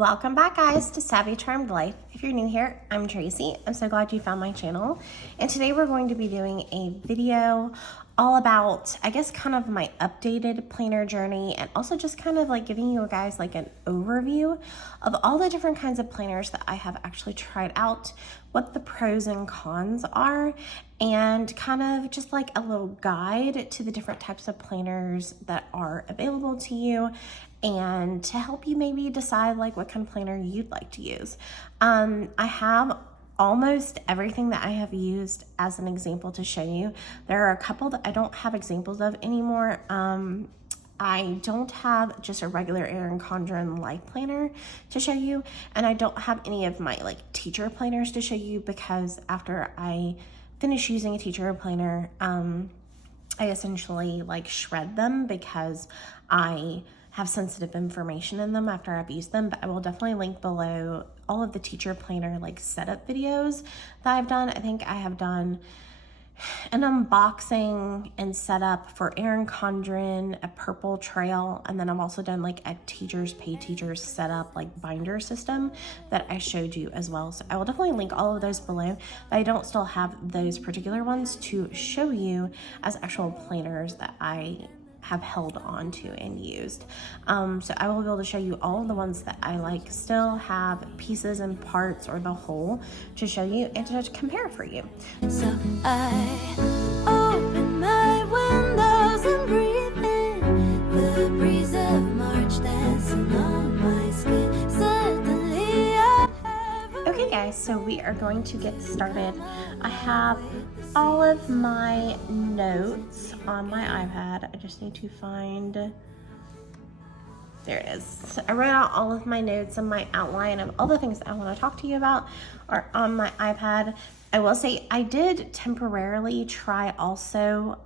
Welcome back, guys, to Savvy Charmed Life. If you're new here, I'm Tracy. I'm so glad you found my channel. And today we're going to be doing a video all about, I guess, kind of my updated planner journey, and also just kind of like giving you guys like an overview of all the different kinds of planners that I have actually tried out, what the pros and cons are, and kind of just like a little guide to the different types of planners that are available to you, and to help you maybe decide like what kind of planner you'd like to use. I have almost everything that I have used as an example to show you. There are a couple that I don't have examples of anymore. I don't have just a regular Erin Condren life planner to show you, and I don't have any of my like teacher planners to show you, because after I finish using a teacher planner, I essentially like shred them because I have sensitive information in them after I've used them. But I will definitely link below all of the teacher planner like setup videos that I've done. I think I have done an unboxing and setup for Erin Condren, a purple trail, and then I've also done like a paid teachers setup like binder system that I showed you as well. So I will definitely link all of those below, but I don't still have those particular ones to show you as actual planners that I have held on to and used. So I will be able to show you all of the ones that I like still have pieces and parts or the whole to show you and to compare for you. So I open my windows and breathe in the breeze of March dancing on my skin. Suddenly I have Okay guys, so we are going to get started. I have all of my notes on my iPad. I just need to find, there it is. So I wrote out all of my notes and my outline of all the things that I want to talk to you about are on my iPad. I will say I did temporarily try also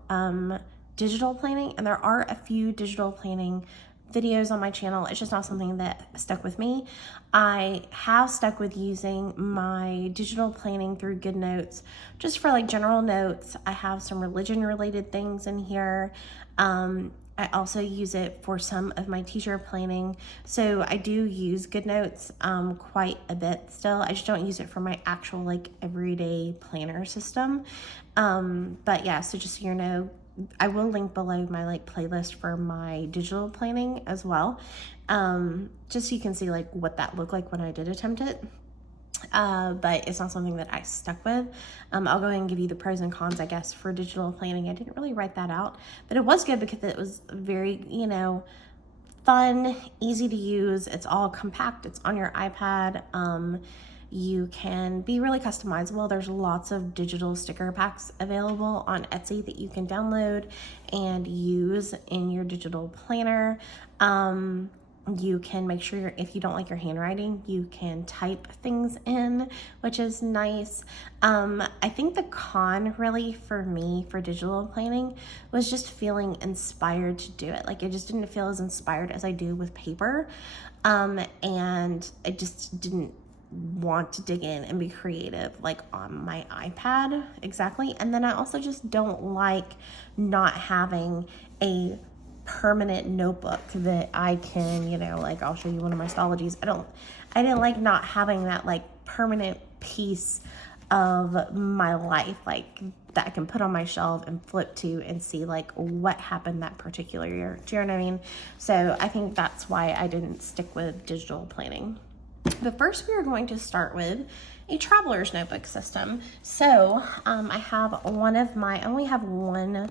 digital planning, and there are a few digital planning videos on my channel. It's just not something that stuck with me. I have stuck with using my digital planning through GoodNotes just for like general notes. I have some religion related things in here. I also use it for some of my teacher planning. So I do use GoodNotes quite a bit still. I just don't use it for my actual like everyday planner system. But yeah, so just so you know, I will link below my like playlist for my digital planning as well, just so you can see like what that looked like when I did attempt it. But it's not something that I stuck with. I'll go ahead and give you the pros and cons, I guess, for digital planning. I didn't really write that out, but it was good because it was very, fun, easy to use. It's all compact. It's on your iPad. You can be really customizable. There's lots of digital sticker packs available on Etsy that you can download and use in your digital planner. You can make sure if you don't like your handwriting, you can type things in, which is nice. I think the con really for me for digital planning was just feeling inspired to do it. Like I just didn't feel as inspired as I do with paper. And I just didn't want to dig in and be creative like on my iPad exactly. And then I also just don't like not having a permanent notebook that I can, like I'll show you one of my Stalogies. I didn't like not having that like permanent piece of my life, like that I can put on my shelf and flip to and see like what happened that particular year. Do you know what I mean? So I think that's why I didn't stick with digital planning. But first we are going to start with a traveler's notebook system. So I only have one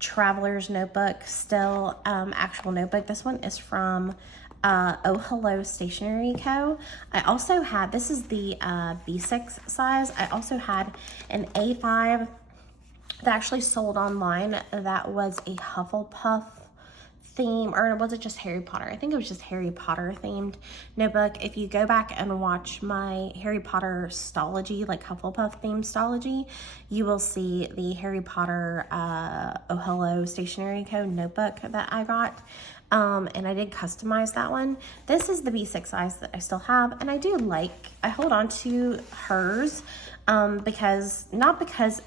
traveler's notebook still, actual notebook. This one is from Oh Hello Stationery Co. I also had, this is the B6 size. I also had an A5 that actually sold online that was a Hufflepuff theme, or was it just Harry Potter? I think it was just Harry Potter themed notebook. If you go back and watch my Harry Potter Stalogy, like Hufflepuff themed Stalogy, you will see the Harry Potter Oh Hello Stationery Co. notebook that I got. And I did customize that one. This is the B6 size that I still have, and I hold on to hers. not because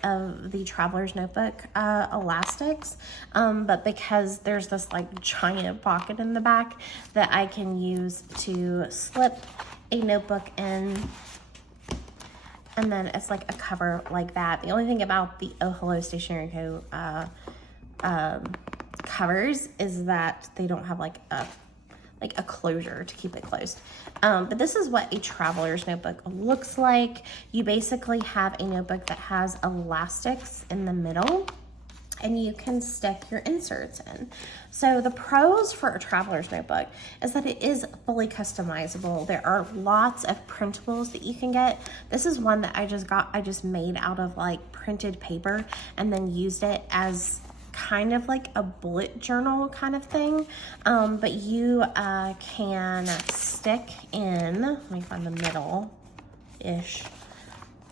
of the Traveler's Notebook elastics, but because there's this like giant pocket in the back that I can use to slip a notebook in. And then it's like a cover like that. The only thing about the Oh Hello Stationery Co. Covers is that they don't have like a closure to keep it closed. But this is what a traveler's notebook looks like. You basically have a notebook that has elastics in the middle, and you can stick your inserts in. So the pros for a traveler's notebook is that it is fully customizable. There are lots of printables that you can get. This is one that I just made out of like printed paper and then used it as kind of like a bullet journal kind of thing. But you can stick in, let me find the middle-ish.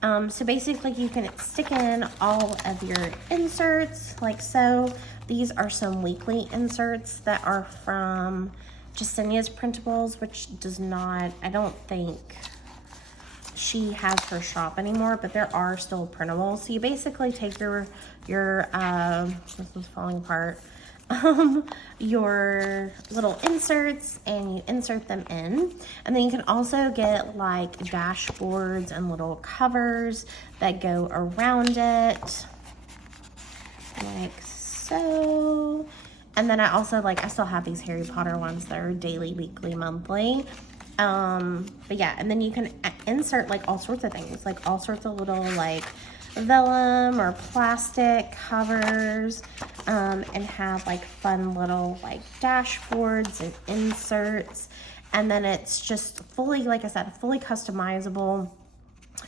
So basically you can stick in all of your inserts like so. These are some weekly inserts that are from Jasenia's Printables, which does not, I don't think she has her shop anymore, but there are still printables. So you basically take your this is falling apart, your little inserts and you insert them in. And then you can also get like dashboards and little covers that go around it like so. And then I still have these Harry Potter ones that are daily, weekly, monthly. But yeah, and then you can insert like all sorts of things, like all sorts of little like vellum or plastic covers, and have like fun little like dashboards and inserts. And then it's just fully, like I said, fully customizable.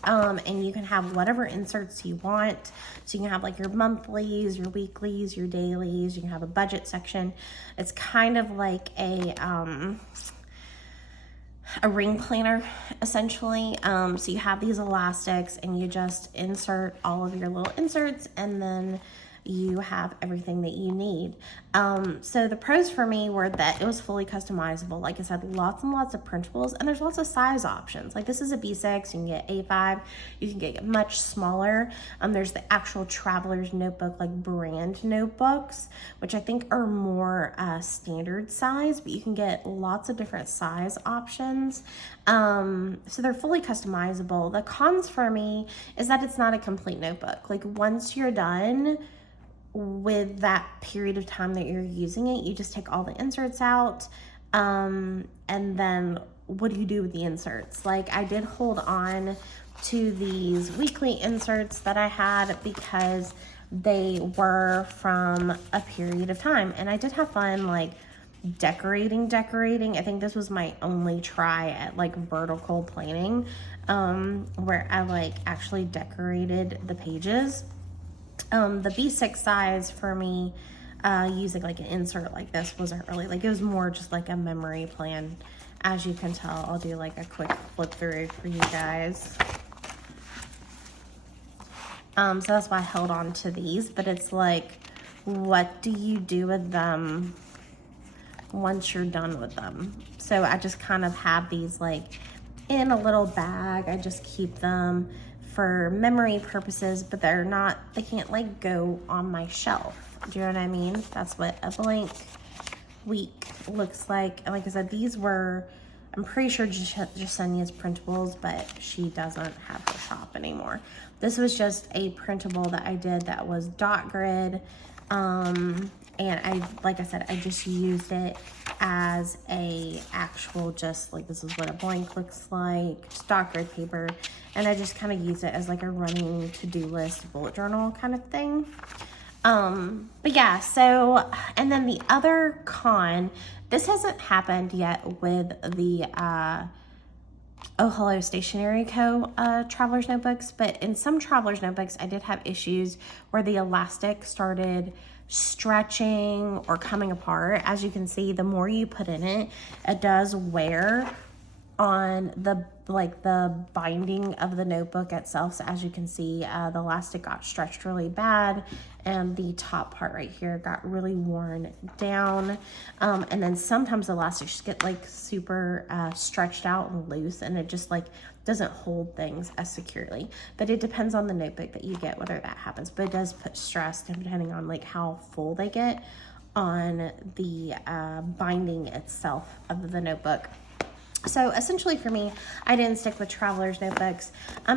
And you can have whatever inserts you want. So you can have like your monthlies, your weeklies, your dailies. You can have a budget section. It's kind of like a ring planner essentially. So you have these elastics and you just insert all of your little inserts, and then you have everything that you need. So the pros for me were that it was fully customizable. Like I said, lots and lots of printables, and there's lots of size options. Like this is a B6, you can get A5, you can get much smaller. There's the actual Traveler's Notebook, like brand notebooks, which I think are more standard size, but you can get lots of different size options. So they're fully customizable. The cons for me is that it's not a complete notebook. Like once you're done with that period of time that you're using it, you just take all the inserts out, and then what do you do with the inserts? Like I did hold on to these weekly inserts that I had because they were from a period of time, and I did have fun like decorating. I think this was my only try at like vertical planning, where I like actually decorated the pages. The B6 size for me, using like an insert like this wasn't really, like it was more just like a memory plan. As you can tell, I'll do like a quick flip through for you guys. So that's why I held on to these, but it's like, what do you do with them once you're done with them? So I just kind of have these like in a little bag. I just keep them for memory purposes, but they can't like go on my shelf. Do you know what I mean? That's what a blank week looks like. And like I said, these were, I'm pretty sure Jasenia's Printables, but she doesn't have her shop anymore. This was just a printable that I did that was dot grid. And like I said, I just used it as a actual, just like, this is what a blank looks like, just dot grid paper. And I just kind of use it as like a running to-do list bullet journal kind of thing. But yeah, so, and then the other con, this hasn't happened yet with the, Oh Hello Stationery Co. Traveler's Notebooks, but in some Traveler's Notebooks, I did have issues where the elastic started stretching or coming apart. As you can see, the more you put in it, it does wear on the binding of the notebook itself. So as you can see, the elastic got stretched really bad, and the top part right here got really worn down. And then sometimes the elastics just get like super stretched out and loose, and it just like doesn't hold things as securely. But it depends on the notebook that you get whether that happens. But it does put stress depending on like how full they get on the binding itself of the notebook. So essentially for me, I didn't stick with traveler's notebooks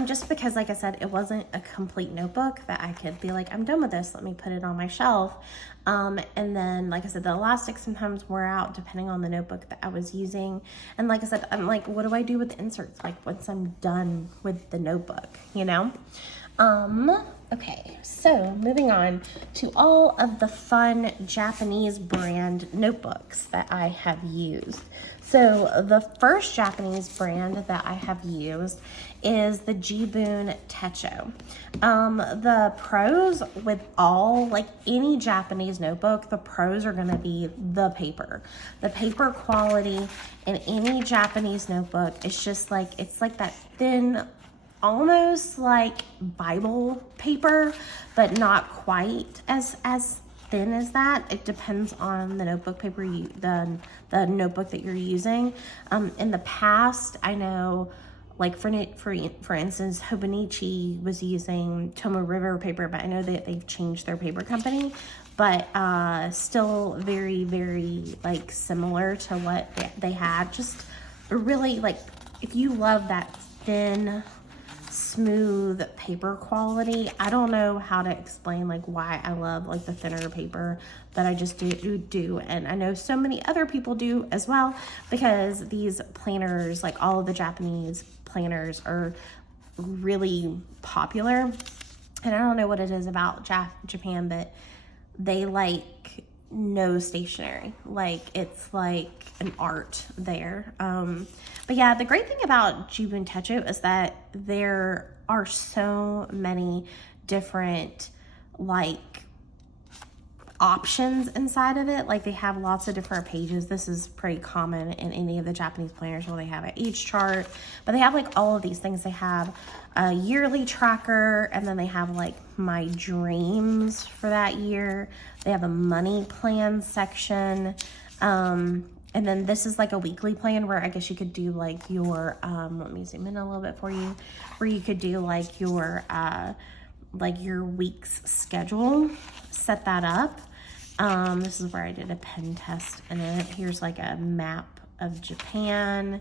just because, like I said, it wasn't a complete notebook that I could be like, I'm done with this, let me put it on my shelf. And then, like I said, the elastic sometimes wore out depending on the notebook that I was using. And like I said, I'm like, what do I do with the inserts? Like once I'm done with the notebook, you know? Okay, so moving on to all of the fun Japanese brand notebooks that I have used. So the first Japanese brand that I have used is the Jibun Techo. The pros with any Japanese notebook, the pros are gonna be the paper. The paper quality in any Japanese notebook is just like, it's like that thin, almost like Bible paper, but not quite as thin as that. It depends on the notebook paper, the notebook that you're using. In the past, I know, like for instance, Hobonichi was using Tomo River paper, but I know that they've changed their paper company, but still very, very like similar to what they had. Just really like, if you love that thin, smooth paper quality, I don't know how to explain like why I love like the thinner paper, but I just do, and I know so many other people do as well, because these planners, like all of the Japanese planners, are really popular. And I don't know what it is about Japan, but they like no stationery. Like it's like an art there. But yeah, the great thing about Jibun Techo is that there are so many different like options inside of it. Like they have lots of different pages. This is pretty common in any of the Japanese planners where they have an age chart, but they have like all of these things. They have a yearly tracker, and then they have like my dreams for that year. They have a money plan section. And then this is like a weekly plan where I guess you could do like your, let me zoom in a little bit for you, where you could do like your week's schedule, set that up. This is where I did a pen test in it. Here's like a map of Japan.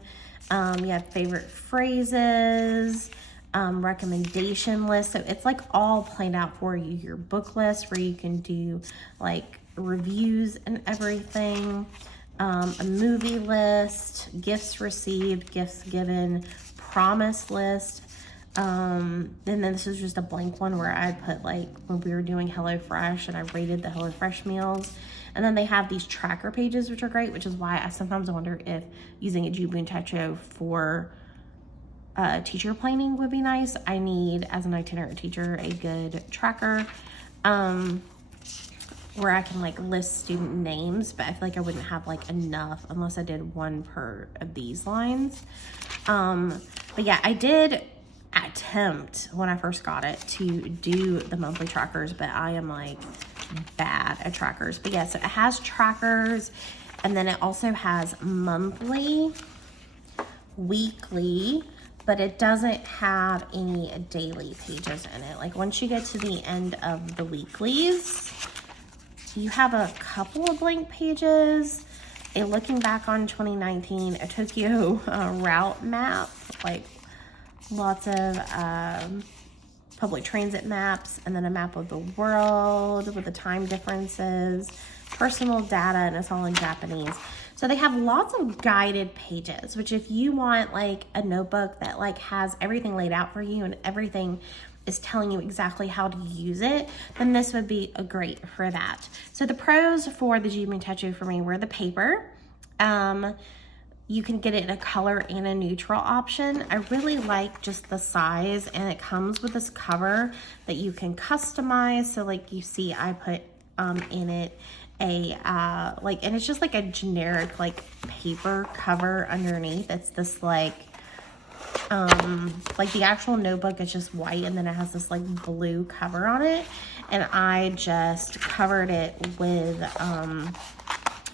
You have favorite phrases, recommendation list. So it's like all planned out for you. Your book list where you can do like reviews and everything. A movie list, gifts received, gifts given, promise list. And then this is just a blank one where I put like when we were doing HelloFresh and I rated the HelloFresh meals. And then they have these tracker pages, which are great, which is why I sometimes wonder if using a Jibun Techo for teacher planning would be nice. I need, as an itinerant teacher, a good tracker where I can like list student names, but I feel like I wouldn't have like enough unless I did one per of these lines. But yeah, I did attempt when I first got it to do the monthly trackers, but I am like bad at trackers. But yeah, so it has trackers, and then it also has monthly, weekly, but it doesn't have any daily pages in it. Like once you get to the end of the weeklies, you have a couple of blank pages, a looking back on 2019, a Tokyo route map, like lots of public transit maps, and then a map of the world with the time differences, personal data, and it's all in Japanese. So they have lots of guided pages, which if you want like a notebook that like has everything laid out for you and everything is telling you exactly how to use it, then this would be a great for that. So the pros for the Jibun Techo for me were the paper. You can get it in a color and a neutral option. I really like just the size, and it comes with this cover that you can customize. So like you see, I put in it and it's just like a generic like paper cover underneath. It's this like the actual notebook is just white, and then it has this like blue cover on it, and I just covered it with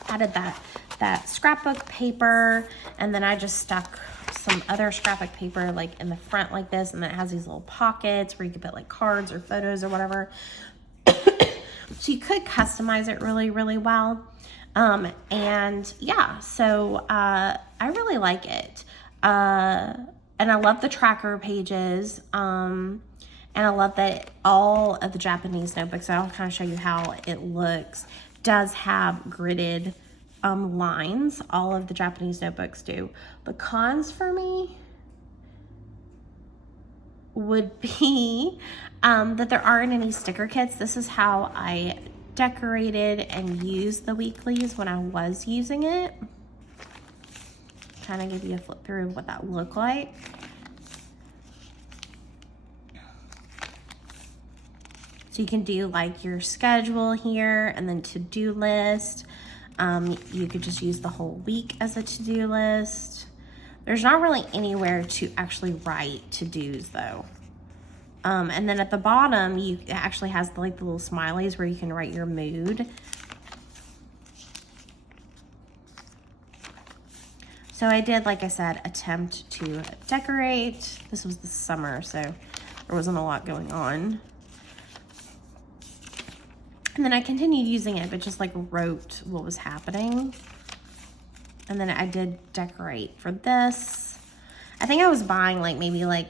added that scrapbook paper, and then I just stuck some other scrapbook paper like in the front like this, and then it has these little pockets where you could put like cards or photos or whatever. So you could customize it really, really well. And yeah, so I really like it. And I love the tracker pages. And I love that all of the Japanese notebooks, I'll kind of show you how it looks, does have gridded lines. All of the Japanese notebooks do. The cons for me would be that there aren't any sticker kits. This is how I decorated and used the weeklies when I was using it. Kind of give you a flip through of what that looked like. So you can do like your schedule here and then to-do list. You could just use the whole week as a to-do list. There's not really anywhere to actually write to-dos though. And then at the bottom, it actually has like the little smileys where you can write your mood. So I did, like I said, attempt to decorate. This was the summer, so there wasn't a lot going on. And then I continued using it, but just like wrote what was happening. And then I did decorate for this. I think I was buying like maybe like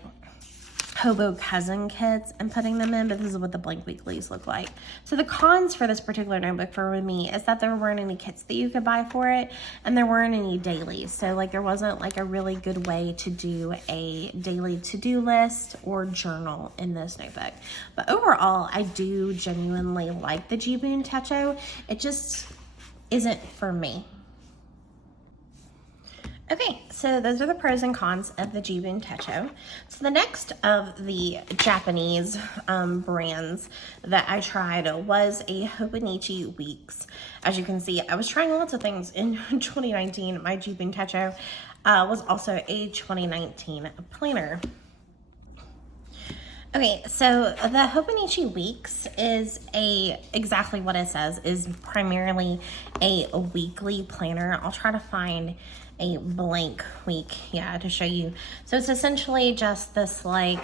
Hobonichi Cousin kits and putting them in, but this is what the blank weeklies look like. So the cons for this particular notebook for me is that there weren't any kits that you could buy for it, and there weren't any dailies. So like there wasn't like a really good way to do a daily to-do list or journal in this notebook. But overall, I do genuinely like the Jibun Techo. It just isn't for me. Okay, so those are the pros and cons of the Jibun Techo. So the next of the Japanese brands that I tried was a Hobonichi Weeks. As you can see, I was trying lots of things in 2019. My Jibun Techo was also a 2019 planner. Okay, so the Hobonichi Weeks is exactly what it says, is primarily a weekly planner. I'll try to find a blank week, yeah, to show you. So it's essentially just this like,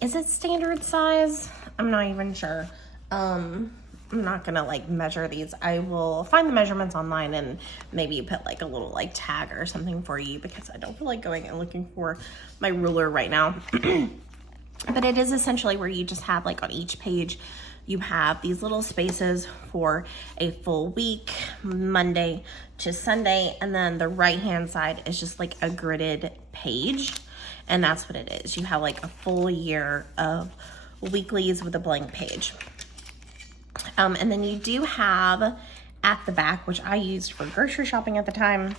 is it standard size? I'm not even sure. I'm not gonna like measure these. I will find the measurements online and maybe put like a little like tag or something for you, because I don't feel like going and looking for my ruler right now. But it is essentially where you just have like on each page, you have these little spaces for a full week, Monday to Sunday, and then the right-hand side is just like a gridded page, and that's what it is. You have like a full year of weeklies with a blank page. And then you do have at the back, which I used for grocery shopping at the time,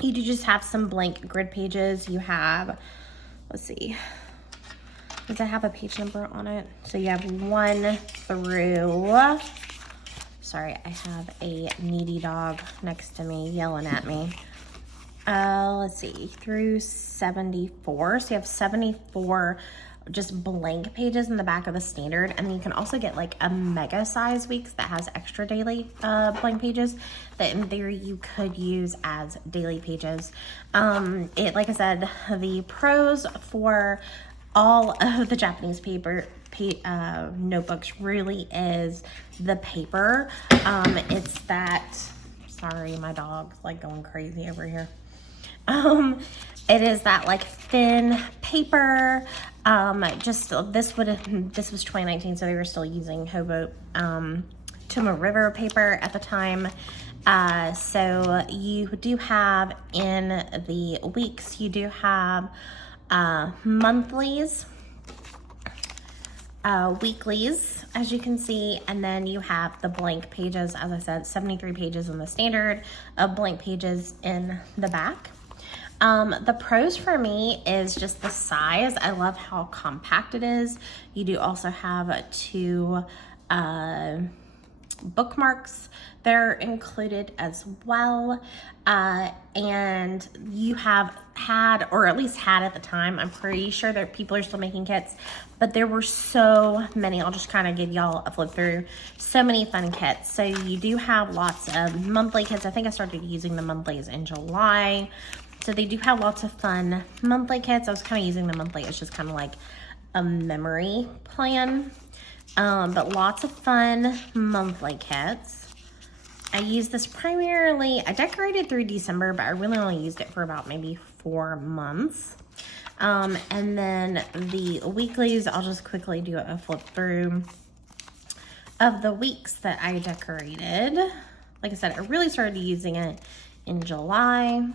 you do just have some blank grid pages. You have, let's see, does it have a page number on it? So you have 1 through, sorry, I have a needy dog next to me yelling at me. Let's see, through 74. So you have 74 just blank pages in the back of the standard. And then you can also get like a mega size weeks that has extra daily blank pages that in theory you could use as daily pages. Like I said, the pros for all of the Japanese notebooks really is the paper. It's that, sorry, my dog's like going crazy over here. It is that like thin paper. This was 2019, so they were still using Tomoe River paper at the time. So you do have in the weeks, you do have monthlies, weeklies, as you can see, and then you have the blank pages. As I said, 73 pages in the standard, blank pages in the back. The pros for me is just the size. I love how compact it is. You do also have two bookmarks. They're included as well. And you have had, or at least had at the time, I'm pretty sure that people are still making kits, but there were so many. I'll just kind of give y'all a flip through. So many fun kits. So you do have lots of monthly kits. I think I started using the monthlies in July. So they do have lots of fun monthly kits. I was kind of using the monthly as just kind of like a memory plan. But lots of fun monthly kits. I used this primarily, I decorated through December, but I really only used it for about maybe 4 months. And then the weeklies, I'll just quickly do a flip through of the weeks that I decorated. Like I said, I really started using it in July.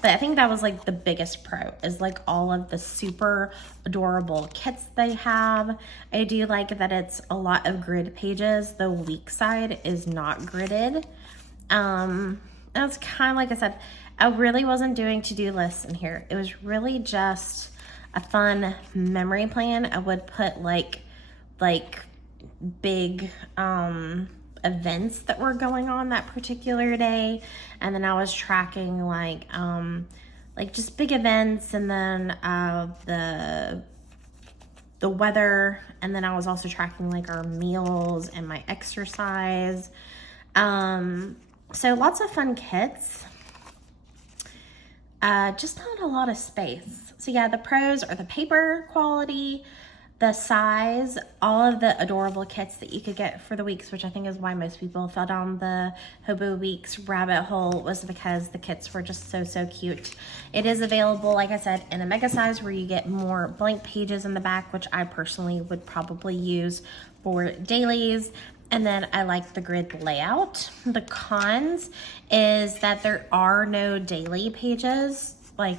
But I think that was like the biggest pro, is like all of the super adorable kits they have. I do like that it's a lot of grid pages. The week side is not gridded. It's kind of like I said, I really wasn't doing to-do lists in here. It was really just a fun memory plan. I would put like big events that were going on that particular day, and then I was tracking like just big events, and then the weather, and then I was also tracking like our meals and my exercise. So lots of fun kits, just not a lot of space. So yeah, the pros are the paper quality, the size, all of the adorable kits that you could get for the weeks, which I think is why most people fell down the Hobo Weeks rabbit hole, was because the kits were just so cute. It is available, like I said, in a mega size where you get more blank pages in the back, which I personally would probably use for dailies. And then I like the grid layout. The cons is that there are no daily pages, like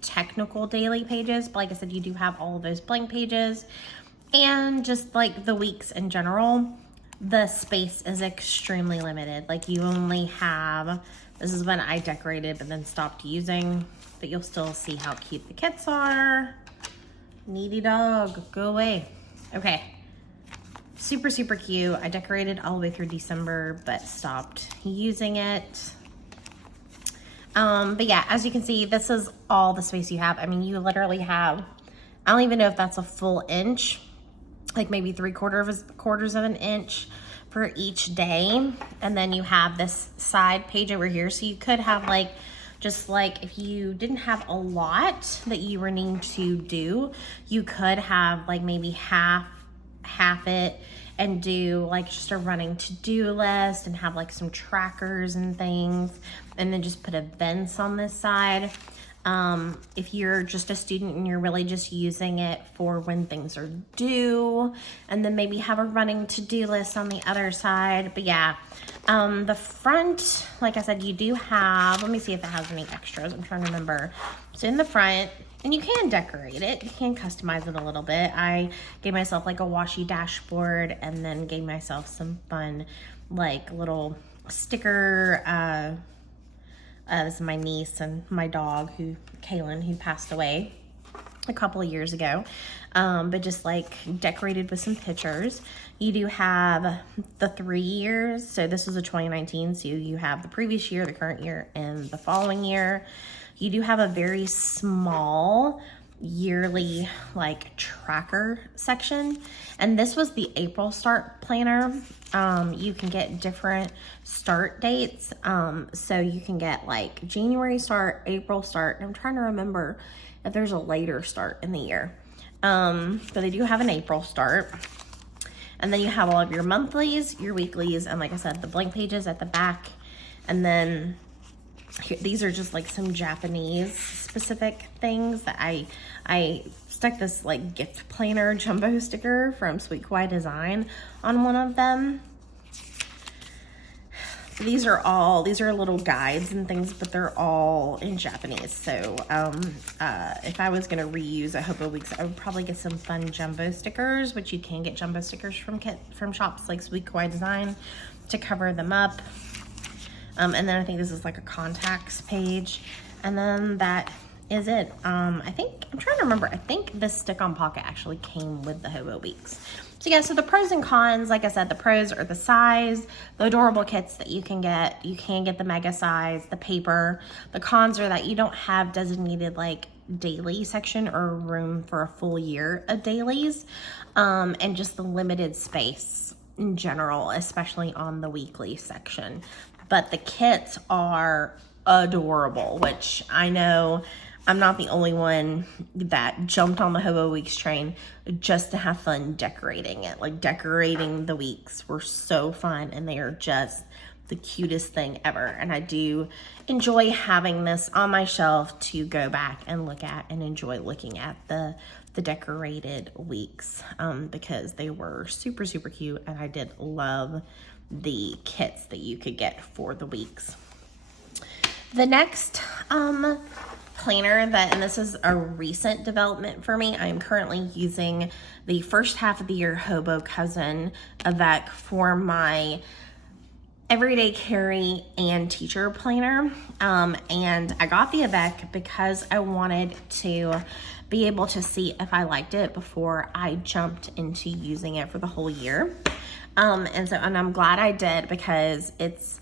technical daily pages, but like I said, you do have all of those blank pages. And just like the weeks in general, the space is extremely limited. Like you only have, this is when I decorated but then stopped using, but you'll still see how cute the kits are. Needy dog, go away. Okay, super cute. I decorated all the way through December but stopped using it. But yeah, as you can see, this is all the space you have. I mean, you literally have, I don't even know if that's a full inch, like maybe 3/4 of an inch for each day. And then you have this side page over here. So you could have like, just like if you didn't have a lot that you were needing to do, you could have like maybe half it and do like just a running to-do list and have like some trackers and things, and then just put events on this side. If you're just a student and you're really just using it for when things are due, and then maybe have a running to-do list on the other side. But yeah, the front, like I said, you do have, let me see if it has any extras. I'm trying to remember. So in the front, and you can decorate it, you can customize it a little bit. I gave myself like a washi dashboard, and then gave myself some fun like little sticker. This is my niece and my dog, Kaylin, who passed away a couple of years ago. But just like decorated with some pictures. You do have the 3 years. So this was a 2019. So you have the previous year, the current year, and the following year. You do have a very small yearly like tracker section, and this was the April start planner. You can get different start dates, so you can get like January start, April start, and I'm trying to remember if there's a later start in the year. But they do have an April start, and then you have all of your monthlies, your weeklies, and like I said, the blank pages at the back. And then here, these are just like some Japanese specific things that I stuck this like gift planner jumbo sticker from Sweet Kawaii Design on one of them. These are little guides and things, but they're all in Japanese. So if I was gonna reuse a Hobo Weeks, I would probably get some fun jumbo stickers, which you can get jumbo stickers from shops like Sweet Kawaii Design to cover them up. And then I think this is like a contacts page. And then that is it. I think, I'm trying to remember, I think this stick-on pocket actually came with the Hobo Weeks. So yeah, so the pros and cons, like I said, the pros are the size, the adorable kits that you can get. You can get the mega size, the paper. The cons are that you don't have designated like daily section or room for a full year of dailies, and just the limited space in general, especially on the weekly section. But the kits are adorable, which I know I'm not the only one that jumped on the Hobo Weeks train just to have fun decorating it. Like, decorating the weeks were so fun, and they are just the cutest thing ever. And I do enjoy having this on my shelf to go back and look at and enjoy looking at the decorated weeks, because they were super, super cute, and I did love the kits that you could get for the weeks. The next planner and this is a recent development for me. I'm currently using the first half of the year Hobonichi Cousin Avec for my everyday carry and teacher planner. And I got the Avec because I wanted to be able to see if I liked it before I jumped into using it for the whole year. And I'm glad I did, because it's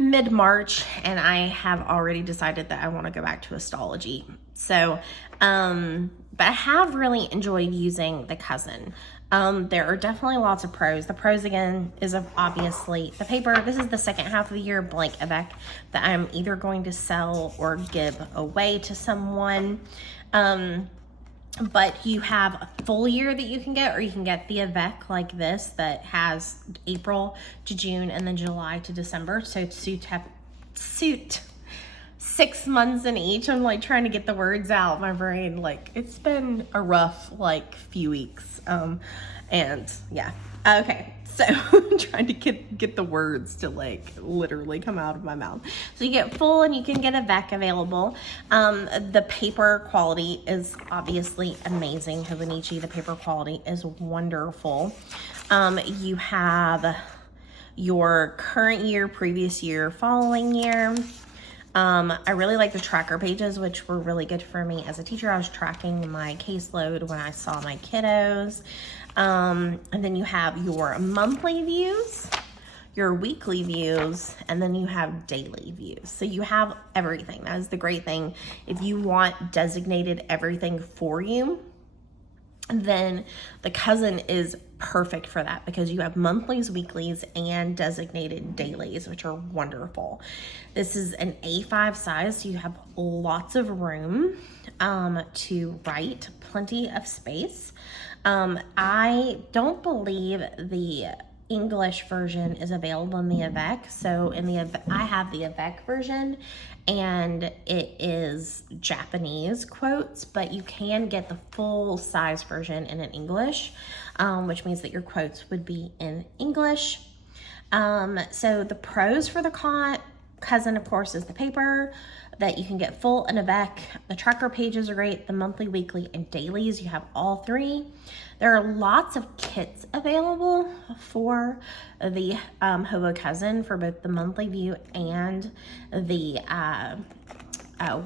mid-March and I have already decided that I want to go back to Stalogy. So, but I have really enjoyed using the Cousin. There are definitely lots of pros. The pros, again, is obviously the paper. This is the second half of the year blank Avec that I'm either going to sell or give away to someone. But you have a full year that you can get, or you can get the Avec like this that has April to June and then July to December. So to suit 6 months in each. I'm like trying to get the words out. My brain, like, it's been a rough like few weeks. And yeah. Okay. So I'm trying to get the words to like literally come out of my mouth. So you get full and you can get Avec available. The paper quality is obviously amazing. Hobonichi, the paper quality is wonderful. You have your current year, previous year, following year. I really like the tracker pages, which were really good for me as a teacher. I was tracking my caseload when I saw my kiddos. And then you have your monthly views, your weekly views, and then you have daily views. So you have everything. That is the great thing. If you want designated everything for you, then the Cousin is perfect for that, because you have monthlies, weeklies, and designated dailies, which are wonderful. This is an A5 size, so you have lots of room to write, plenty of space. I don't believe the English version is available in the Avec. So I have the Avec version, and it is Japanese quotes, but you can get the full size version in an English, which means that your quotes would be in English. So the pros for the Cousin, of course, is the paper that you can get full and Avec. The tracker pages are great. The monthly, weekly, and dailies, you have all three. There are lots of kits available for the Hobonichi Cousin for both the monthly view and the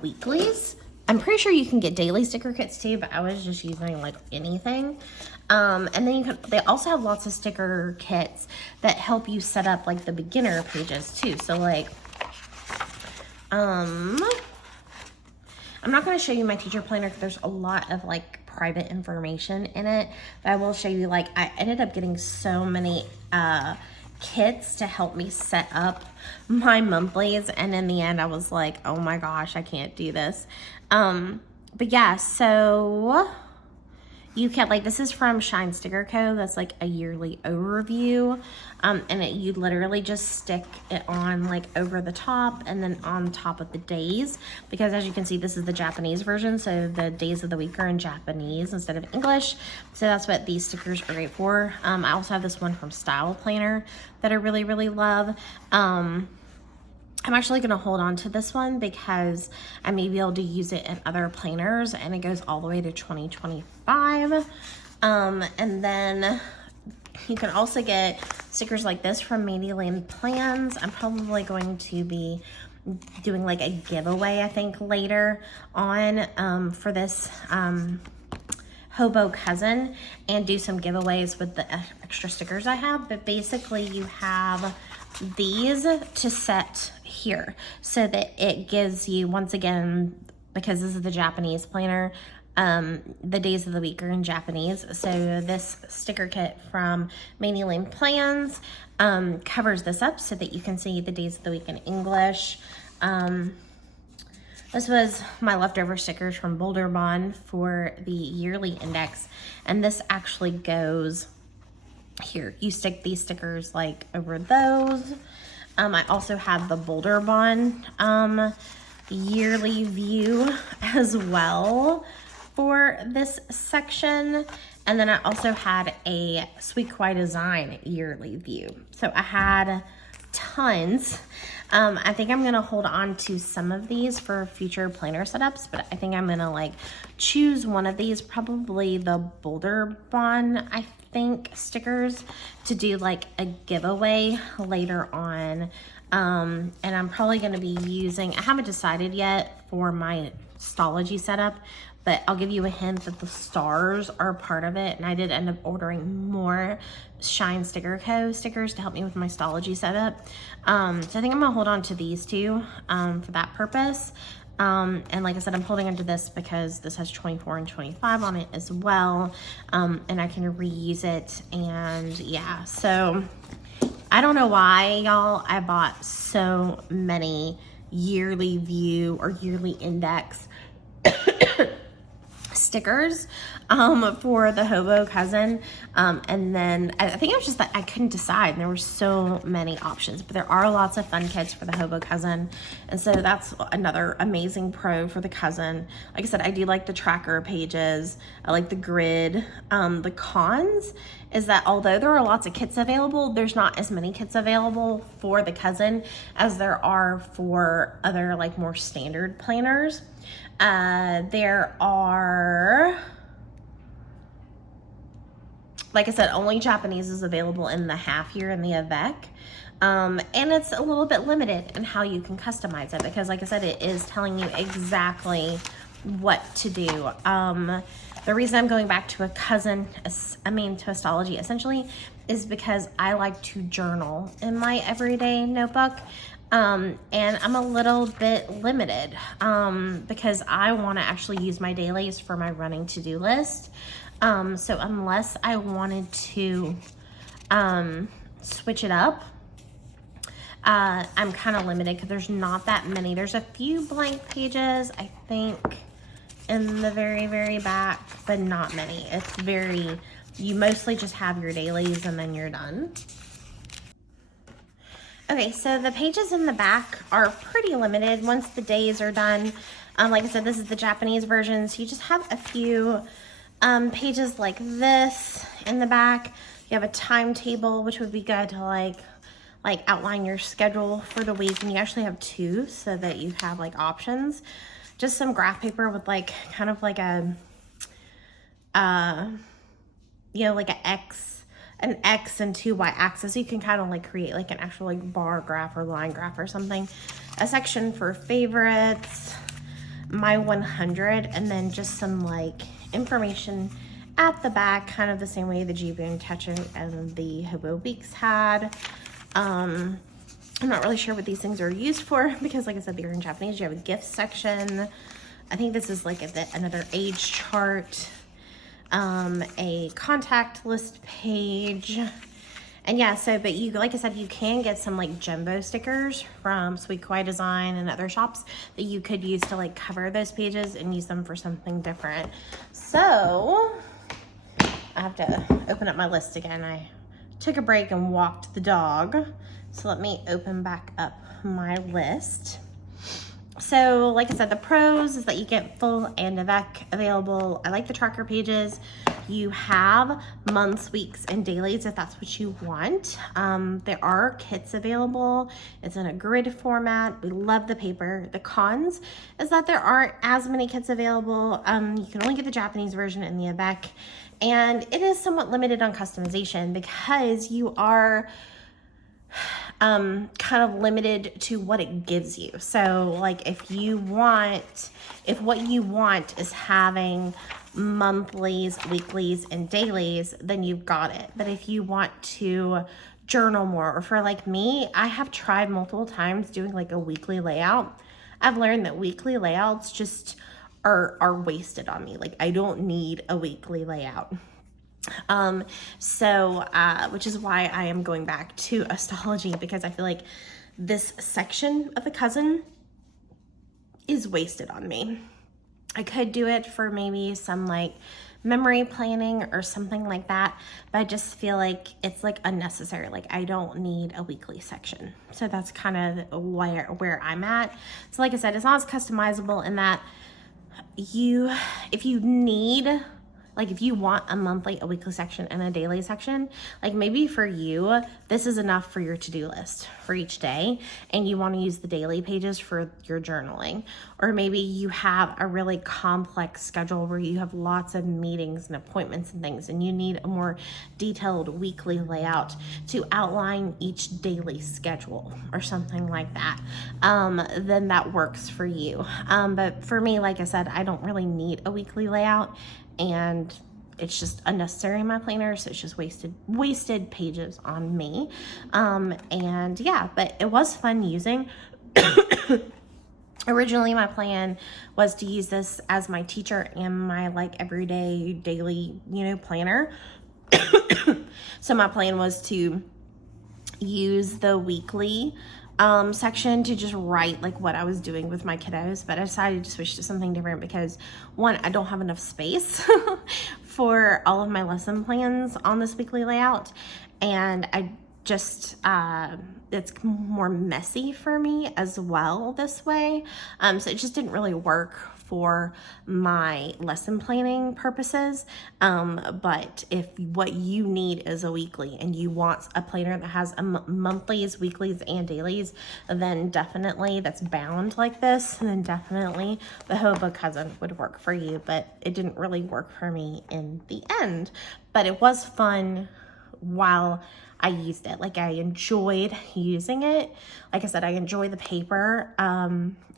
weeklies. I'm pretty sure you can get daily sticker kits too, but I was just using like anything. And then they also have lots of sticker kits that help you set up like the beginner pages too. So like, I'm not going to show you my teacher planner because there's a lot of like private information in it, but I will show you, like, I ended up getting so many kits to help me set up my monthlies, and in the end I was like, oh my gosh, I can't do this. But yeah, so you can, like, this is from Shine Sticker Co. That's like a yearly overview. And you literally just stick it on like over the top and then on top of the days, because as you can see, this is the Japanese version. So the days of the week are in Japanese instead of English. So that's what these stickers are great for. I also have this one from Style Planner that I really, really love. I'm actually going to hold on to this one because I may be able to use it in other planners, and it goes all the way to 2025. And then you can also get stickers like this from Madyland Plans. I'm probably going to be doing like a giveaway, I think, later on for this Hobo Cousin, and do some giveaways with the extra stickers I have. But basically you have these to set here so that it gives you, once again, because this is the Japanese planner, the days of the week are in Japanese. So this sticker kit from Manny Lane Plans covers this up so that you can see the days of the week in English. This was my leftover stickers from Boulder Bond for the yearly index, and this actually goes here. You stick these stickers like over those. I also have the Boulder Bond yearly view as well for this section. And then I also had a Sweet Kawaii Design yearly view. So I had tons. I think I'm gonna hold on to some of these for future planner setups, but I think I'm gonna like choose one of these, probably the Boulder Bond, I think, stickers, to do like a giveaway later on. And I'm probably gonna be using, I haven't decided yet for my Stalogy setup, but I'll give you a hint that the stars are part of it, and I did end up ordering more Shine Sticker Co. stickers to help me with my Stalogy setup. So I think I'm gonna hold on to these two for that purpose. And like I said, I'm holding onto this because this has 24 and 25 on it as well, and I can reuse it. And yeah, so I don't know why, y'all, I bought so many yearly view or yearly index stickers for the Hobo Cousin, and then I think it was just that I couldn't decide, and there were so many options. But there are lots of fun kits for the Hobo Cousin, and so that's another amazing pro for the Cousin. Like I said, I do like the tracker pages, I like the grid. The cons is that although there are lots of kits available, there's not as many kits available for the Cousin as there are for other like more standard planners. There are, like I said, only Japanese is available in the half year and the avec. And it's a little bit limited in how you can customize it, because like I said, it is telling you exactly what to do. The reason I'm going back to a Cousin, to Stalogy essentially, is because I like to journal in my everyday notebook. And I'm a little bit limited because I want to actually use my dailies for my running to-do list. So unless I wanted to switch it up, I'm kind of limited because there's not that many. There's a few blank pages, I think, in the very, very back, but not many. It's very, you mostly just have your dailies and then you're done. Okay, so the pages in the back are pretty limited once the days are done. Like I said, this is the Japanese version, so you just have a few pages like this in the back. You have a timetable, which would be good to like outline your schedule for the week, and you actually have two so that you have like options. Just some graph paper with like kind of like a you know, like an X and two Y axis. So you can kind of like create like an actual like bar graph or line graph or something. A section for favorites, my 100, and then just some like information at the back, kind of the same way the Jibun Techo and the Hobonichi Weeks had. I'm not really sure what these things are used for because, like I said, they're in Japanese. You have a gift section. I think this is like another age chart. A contact list page, and yeah, so, but you, like I said, you can get some like jumbo stickers from Sweet Kawaii Design and other shops that you could use to like cover those pages and use them for something different. So I have to open up my list again. I took a break and walked the dog, so let me open back up my list. So like I said, the pros is that you get full and avec available. I like the tracker pages. You have months, weeks, and dailies if that's what you want. There are kits available. It's in a grid format. We love the paper. The cons is that there aren't as many kits available. You can only get the Japanese version in the avec, and it is somewhat limited on customization because you are kind of limited to what it gives you. So like if what you want is having monthlies, weeklies, and dailies, then you've got it. But if you want to journal more, or for like me, I have tried multiple times doing like a weekly layout. I've learned that weekly layouts just are wasted on me. Like I don't need a weekly layout. Which is why I am going back to Stalogy, because I feel like this section of the cousin is wasted on me. I could do it for maybe some like memory planning or something like that, but I just feel like it's like unnecessary. Like I don't need a weekly section. So that's kind of where I'm at. So like I said, it's not as customizable in that if you want a monthly, a weekly section, and a daily section, like maybe for you, this is enough for your to-do list for each day, and you want to use the daily pages for your journaling. Or maybe you have a really complex schedule where you have lots of meetings and appointments and things, and you need a more detailed weekly layout to outline each daily schedule or something like that. Then that works for you. But for me, like I said, I don't really need a weekly layout, and it's just unnecessary in my planner, so it's just wasted pages on me. And yeah, but it was fun using. Originally my plan was to use this as my teacher and my like everyday daily planner. So my plan was to use the weekly section to just write like what I was doing with my kiddos, but I decided to switch to something different because one, I don't have enough space for all of my lesson plans on this weekly layout, and I just it's more messy for me as well this way, so it just didn't really work for my lesson planning purposes. But if what you need is a weekly and you want a planner that has a monthlies, weeklies, and dailies, then definitely that's bound like this, and then definitely the Hobonichi Cousin would work for you. But it didn't really work for me in the end, but it was fun while I used it. Like I enjoyed using it. Like I said, I enjoyed the paper. I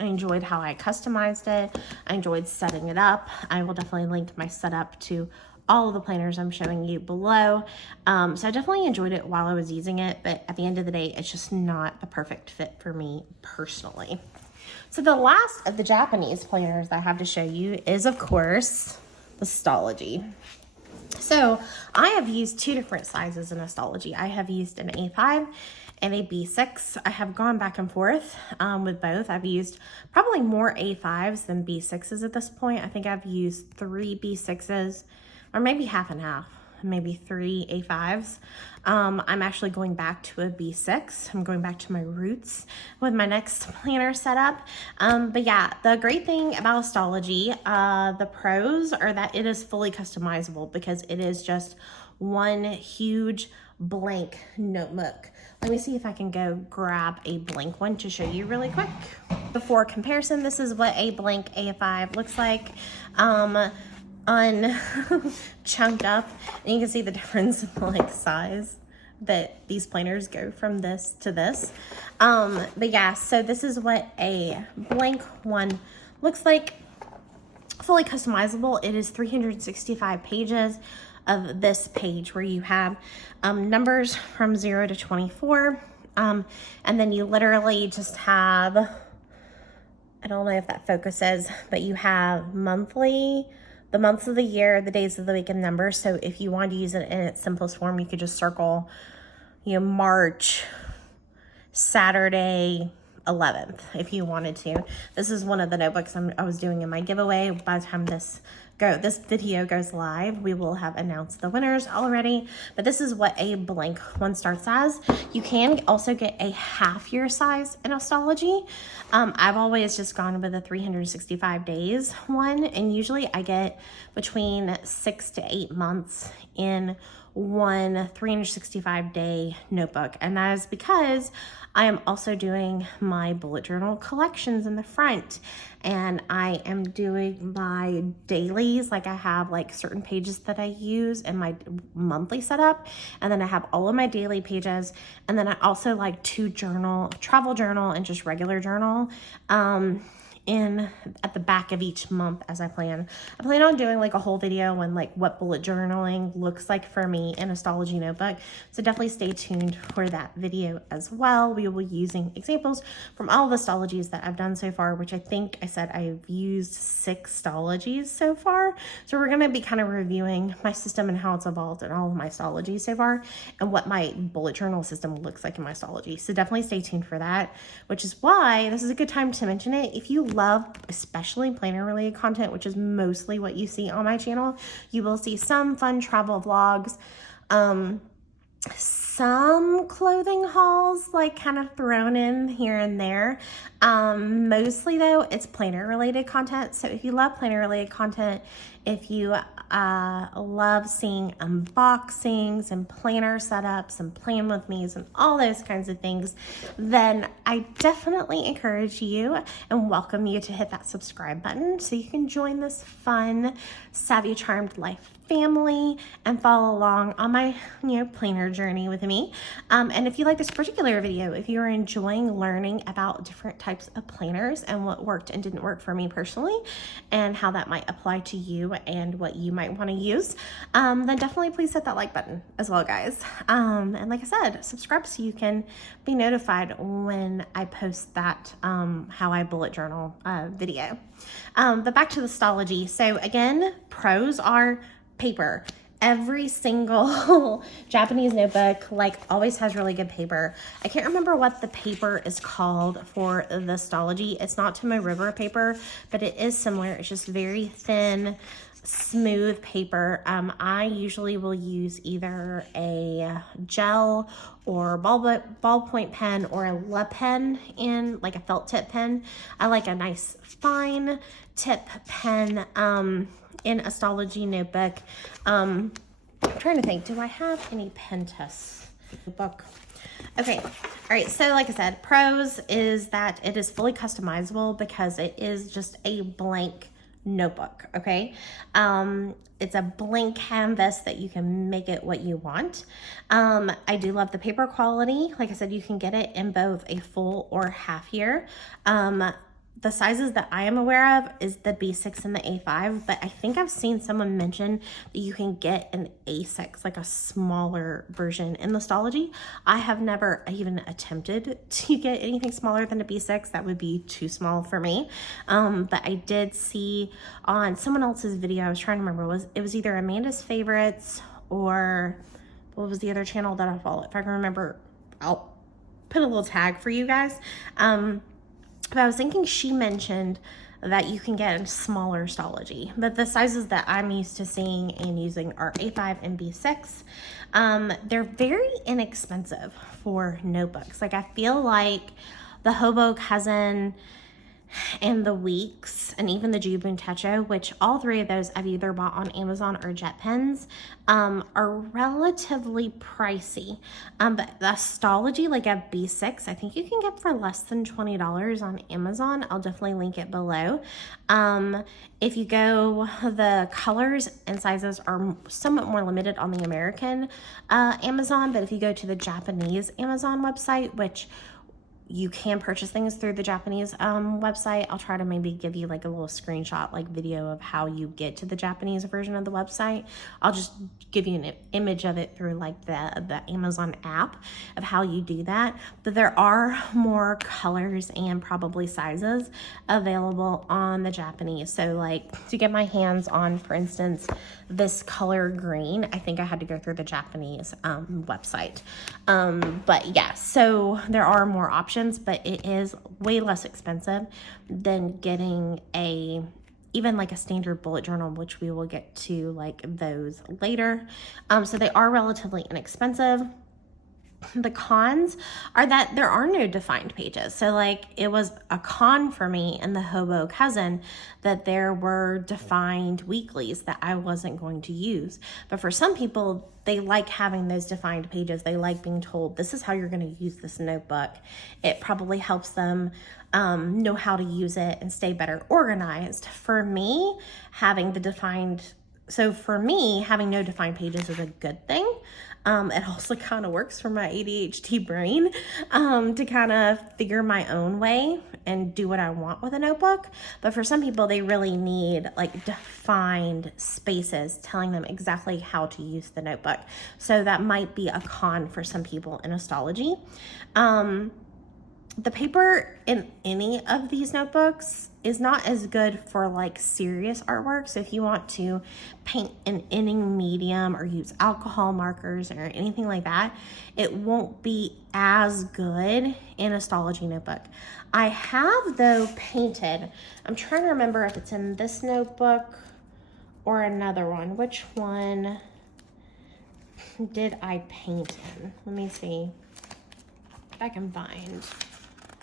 enjoyed how I customized it. I enjoyed setting it up. I will definitely link my setup to all of the planners I'm showing you below. So I definitely enjoyed it while I was using it, but at the end of the day, it's just not the perfect fit for me personally. So the last of the Japanese planners that I have to show you is, of course, the Stalogy. So I have used two different sizes in Stalogy. I have used an A5 and a B6. I have gone back and forth with both. I've used probably more A5s than B6s at this point. I think I've used 3 B6s, or maybe half and half, maybe 3 A5s. I'm actually going back to a B6. I'm going back to my roots with my next planner setup. But yeah, the great thing about Stalogy, the pros are that it is fully customizable because it is just one huge blank notebook. Let me see if I can go grab a blank one to show you really quick. For comparison, this is what a blank A5 looks like. Unchunked up, and you can see the difference in like size that these planners go from this to this. But yeah, so this is what a blank one looks like, fully customizable. It is 365 pages of this page where you have numbers from 0 to 24, and then you literally just have, I don't know if that focuses, but you have monthly, the months of the year, the days of the week, and numbers. So if you want to use it in its simplest form, you could just circle, March, Saturday, 11th, if you wanted to. This is one of the notebooks I was doing in my giveaway. By the time this video goes live, we will have announced the winners already, but this is what a blank one starts as. You can also get a half year size in Stalogy. I've always just gone with a 365 days one, and usually I get between 6 to 8 months in one 365 day notebook, and that is because I am also doing my bullet journal collections in the front, and I am doing my daily dailies. Like I have like certain pages that I use in my monthly setup, and then I have all of my daily pages, and then I also like to journal, travel journal and just regular journal in at the back of each month as I plan on doing like a whole video on like what bullet journaling looks like for me in a Stalogy notebook. So definitely stay tuned for that video as well. We will be using examples from all the Stalogies that I've done so far, which I think I said I've used 6 Stalogies so far. So we're going to be kind of reviewing my system and how it's evolved in all of my Stalogies so far, and what my bullet journal system looks like in my Stalogy. So definitely stay tuned for that, which is why this is a good time to mention it. If you love especially planner related content, which is mostly what you see on my channel, you will see some fun travel vlogs, some clothing hauls like kind of thrown in here and there. Mostly though, it's planner related content. So if you love planner related content, if you love seeing unboxings and planner setups and plan with me's and all those kinds of things, then I definitely encourage you and welcome you to hit that subscribe button so you can join this fun Savvy Charmed Life family and follow along on my planner journey with me. And if you like this particular video, if you're enjoying learning about different types of planners and what worked and didn't work for me personally and how that might apply to you and what you might want to use, then definitely please hit that like button as well, guys. And like I said, subscribe so you can be notified when I post that how I bullet journal video. But back to the Stalogy. So again, pros are paper. Every single Japanese notebook like always has really good paper. I can't remember what the paper is called for the Stalogy. It's not Tomoe River paper, but it is similar. It's just very thin, smooth paper. I usually will use either a gel or ballpoint pen or a Le pen in like a felt tip pen. I like a nice fine tip pen in a Stalogy notebook. I'm trying to think, do I have any pen tests book? Okay, all right, so like I said, pros is that it is fully customizable because it is just a blank notebook, okay? It's a blank canvas that you can make it what you want. I do love the paper quality. Like I said, you can get it in both a full or half year. The sizes that I am aware of is the B6 and the A5, but I think I've seen someone mention that you can get an A6, like a smaller version in the Stalogy. I have never even attempted to get anything smaller than a B6. That would be too small for me. But I did see on someone else's video, I was trying to remember, it was either Amanda's Favorites or what was the other channel that I follow? If I can remember, I'll put a little tag for you guys. But I was thinking she mentioned that you can get a smaller Stalogy, but the sizes that I'm used to seeing and using are A5 and B6. They're very inexpensive for notebooks. Like I feel like the Hobonichi Cousin and the Weeks and even the Jibun Techo, which all 3 of those I've either bought on Amazon or JetPens, are relatively pricey. But the Stalogy, like a B6, I think you can get for less than $20 on Amazon. I'll definitely link it below. If you go, the colors and sizes are somewhat more limited on the American Amazon, but if you go to the Japanese Amazon website, which you can purchase things through the Japanese website. I'll try to maybe give you like a little screenshot, like video of how you get to the Japanese version of the website. I'll just give you an image of it through like the Amazon app of how you do that. But there are more colors and probably sizes available on the Japanese. So like to get my hands on, for instance, this color green, I think I had to go through the Japanese website. But yeah, so there are more options, but it is way less expensive than getting even like a standard bullet journal, which we will get to like those later. So they are relatively inexpensive. The cons are that there are no defined pages. So like it was a con for me in the Hobo Cousin that there were defined weeklies that I wasn't going to use. But for some people, they like having those defined pages. They like being told, this is how you're going to use this notebook. It probably helps them know how to use it and stay better organized. For me, having no defined pages is a good thing. It also kind of works for my ADHD brain to kind of figure my own way and do what I want with a notebook. But for some people, they really need like defined spaces telling them exactly how to use the notebook. So that might be a con for some people in Stalogy. The paper in any of these notebooks is not as good for like serious artwork. So if you want to paint in any medium or use alcohol markers or anything like that, it won't be as good in a Stalogy notebook. I have though painted, I'm trying to remember if it's in this notebook or another one. Which one did I paint in? Let me see if I can find.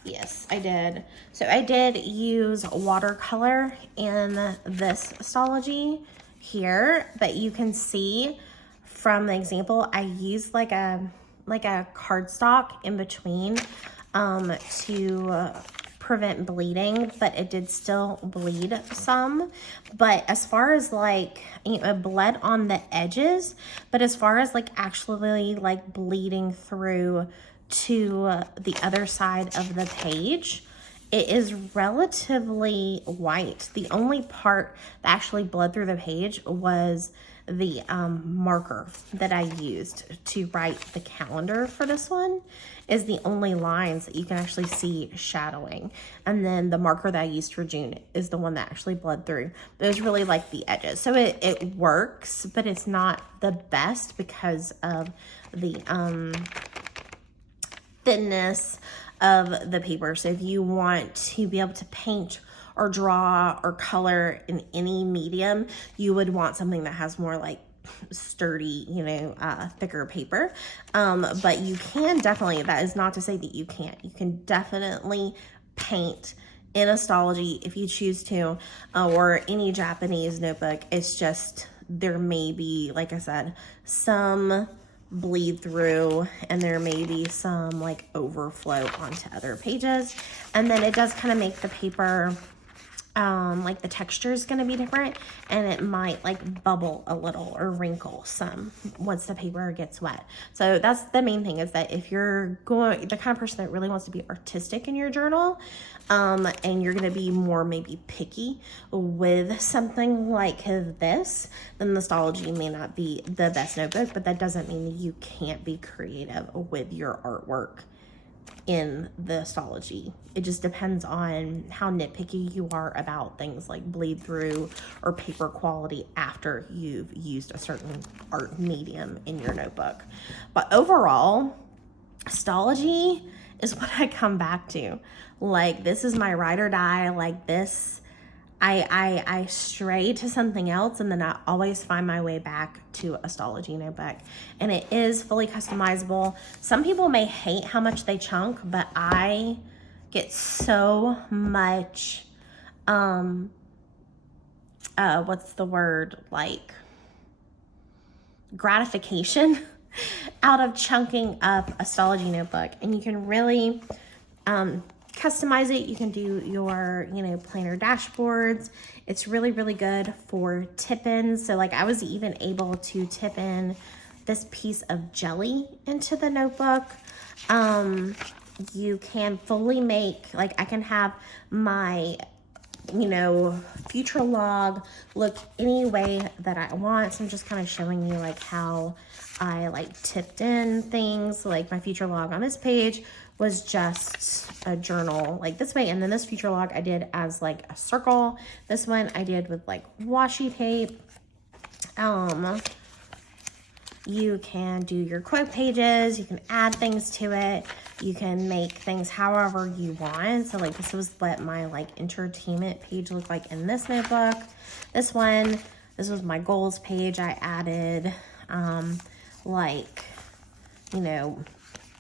Yes, I did. So I did use watercolor in this Stalogy here, but you can see from the example, I used like a cardstock in between to prevent bleeding, but it did still bleed some. But as far as like, it bled on the edges, but as far as like actually like bleeding through to the other side of the page, it is relatively white. The only part that actually bled through the page was the marker that I used to write the calendar for this one is the only lines that you can actually see shadowing. And then the marker that I used for June is the one that actually bled through. But it was really like the edges. So it works, but it's not the best because of the thinness of the paper. So if you want to be able to paint or draw or color in any medium, you would want something that has more like sturdy, thicker paper. But you can definitely, that is not to say that you can't. You can definitely paint in a Stalogy if you choose to, or any Japanese notebook. It's just, there may be, like I said, some bleed through and there may be some like overflow onto other pages, and then it does kind of make the paper like the texture is going to be different, and it might like bubble a little or wrinkle some once the paper gets wet. So that's the main thing, is that if you're the kind of person that really wants to be artistic in your journal, and you're going to be more maybe picky with something like this, then the Stalogy may not be the best notebook, but that doesn't mean that you can't be creative with your artwork in the Stalogy. It just depends on how nitpicky you are about things like bleed through or paper quality after you've used a certain art medium in your notebook. But overall, Stalogy is what I come back to. Like, this is my ride or die. Like this, I stray to something else, and then I always find my way back to a Stalogy notebook. And it is fully customizable. Some people may hate how much they chunk, but I get so much, what's the word, like gratification out of chunking up a Stalogy notebook. And you can really customize it. You can do your, planner dashboards. It's really, really good for tip-ins. So like I was even able to tip in this piece of jelly into the notebook. You can fully make, like I can have my, future log look any way that I want. So I'm just kind of showing you like how I like tipped in things. Like my future log on this page was just a journal like this way, and then this future log I did as like a circle. This one I did with like washi tape. You can do your quote pages, you can add things to it, you can make things however you want. So like this was what my like entertainment page looked like in this notebook. This was my goals page. I added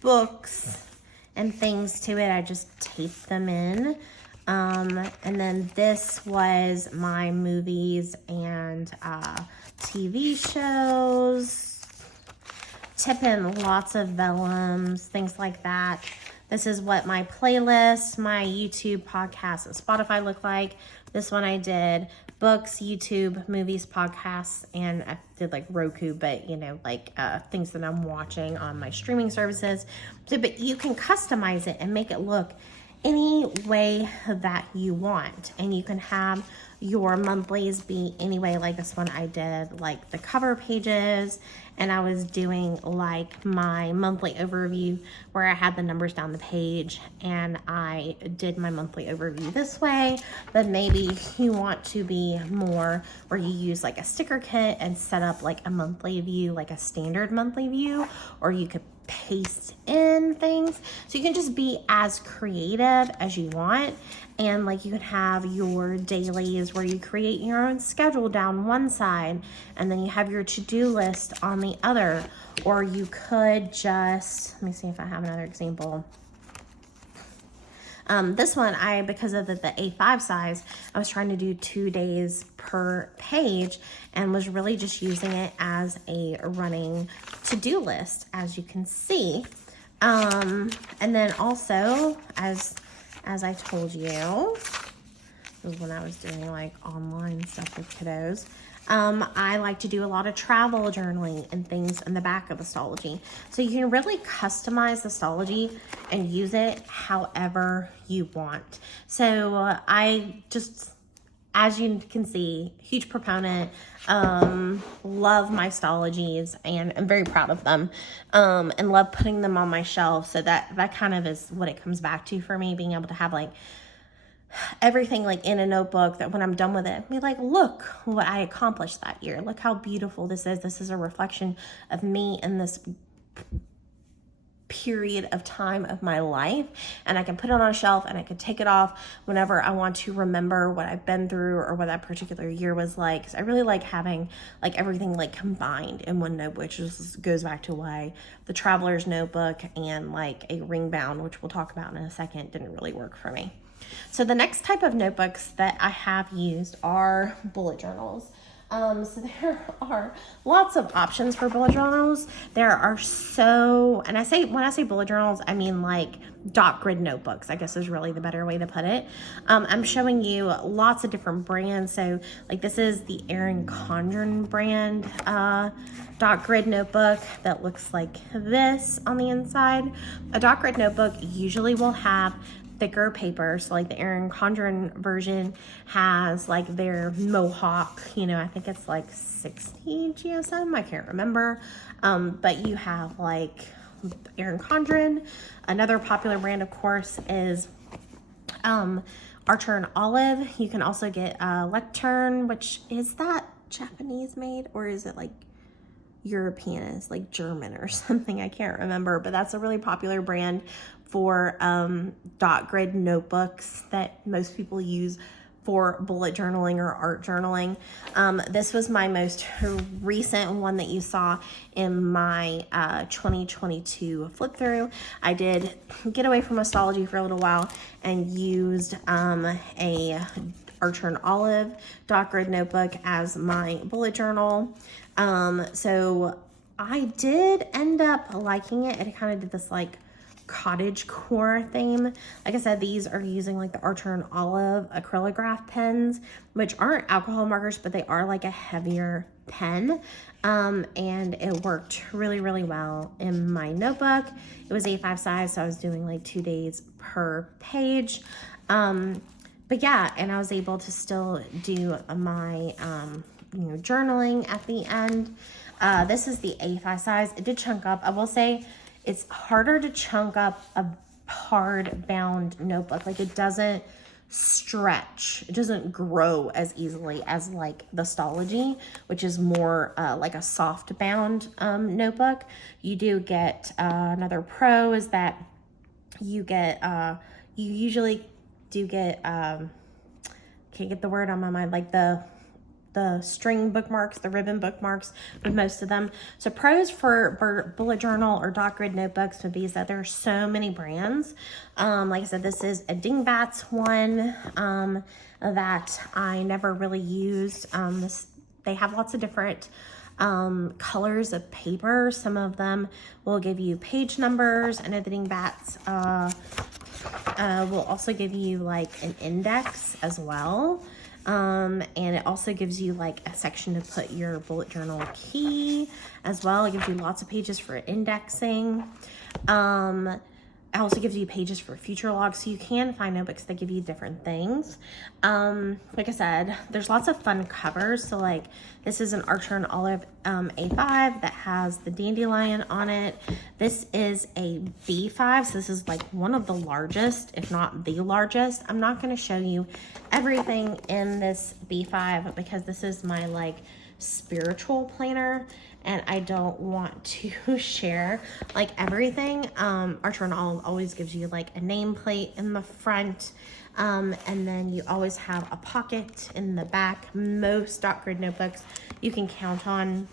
books and things to it. I just taped them in. And then this was my movies and TV shows. Tip in lots of vellums, things like that. This is what my playlist, my YouTube, podcasts, and Spotify look like. This one I did books, YouTube, movies, podcasts, and I did like Roku, but you know, like things that I'm watching on my streaming services. So, but you can customize it and make it look any way that you want, and you can have your monthlies be any way. Like this one I did like the cover pages, and I was doing like my monthly overview where I had the numbers down the page, and I did my monthly overview this way. But maybe you want to be more where you use like a sticker kit and set up like a monthly view, like a standard monthly view, or you could paste in things. So you can just be as creative as you want. And like you can have your dailies where you create your own schedule down one side, and then you have your to-do list on the other. Or you could just, let me see if I have another example. This one, because of the A5 size, I was trying to do 2 days per page and was really just using it as a running to-do list, as you can see. And then also, as I told you, this was when I was doing like online stuff with kiddos. I like to do a lot of travel journaling and things in the back of the Stalogy. So you can really customize the Stalogy and use it however you want. So I just, as you can see, huge proponent, love my Stalogies, and I'm very proud of them, and love putting them on my shelf. So that kind of is what it comes back to for me, being able to have like everything like in a notebook that when I'm done with it, be like, look what I accomplished that year. Look how beautiful this is. This is a reflection of me in this period of time of my life, and I can put it on a shelf and I can take it off whenever I want to remember what I've been through or what that particular year was like. So I really like having like everything like combined in one notebook, which just goes back to why the traveler's notebook and like a ring bound, which we'll talk about in a second, didn't really work for me. So the next type of notebooks that I have used are bullet journals. So there are lots of options for bullet journals. There are when I say bullet journals, I mean like dot grid notebooks, I guess is really the better way to put it. I'm showing you lots of different brands. So like this is the Erin Condren brand dot grid notebook that looks like this on the inside. A dot grid notebook usually will have thicker paper. So like the Erin Condren version has like their Mohawk, you know, I think it's like 60 GSM, I can't remember. But you have like Erin Condren. Another popular brand, of course, is Archer and Olive. You can also get Lectern, which is that Japanese made, or is it like European? Is like German or something, I can't remember, but that's a really popular brand for dot grid notebooks that most people use for bullet journaling or art journaling. This was my most recent one that you saw in my 2022 flip through. I did get away from Stalogy for a little while and used a Archer and Olive dot grid notebook as my bullet journal. So I did end up liking it. It kind of did this like cottage core theme. Like I said, these are using like the Archer and Olive acrylograph pens, which aren't alcohol markers, but they are like a heavier pen. And it worked really, really well in my notebook. It was A5 size, so I was doing like 2 days per page. But yeah, and I was able to still do my journaling at the end. This is the A5 size. It did chunk up. I will say it's harder to chunk up a hard bound notebook. Like it doesn't stretch. It doesn't grow as easily as like the Stalogy, which is more like a soft bound notebook. You do get another pro is that you get, you usually do get, can't get the word on my mind, like the the string bookmarks, the ribbon bookmarks with most of them. So pros for bullet journal or dot grid notebooks would be is that there are so many brands. Like I said, this is a Dingbats one that I never really used. They have lots of different colors of paper. Some of them will give you page numbers. I know the Dingbats will also give you like an index as well. And it also gives you like a section to put your bullet journal key as well. It gives you lots of pages for indexing. It also gives you pages for future logs, so you can find notebooks that give you different things. Like I said, there's lots of fun covers. So like this is an Archer and Olive A5 that has the dandelion on it. This is a B5, so this is like one of the largest, if not the largest. I'm not going to show you everything in this B5 because this is my like spiritual planner, and I don't want to share like everything. Archer and Olive always gives you like a nameplate in the front, and then you always have a pocket in the back. Most dot grid notebooks you can count on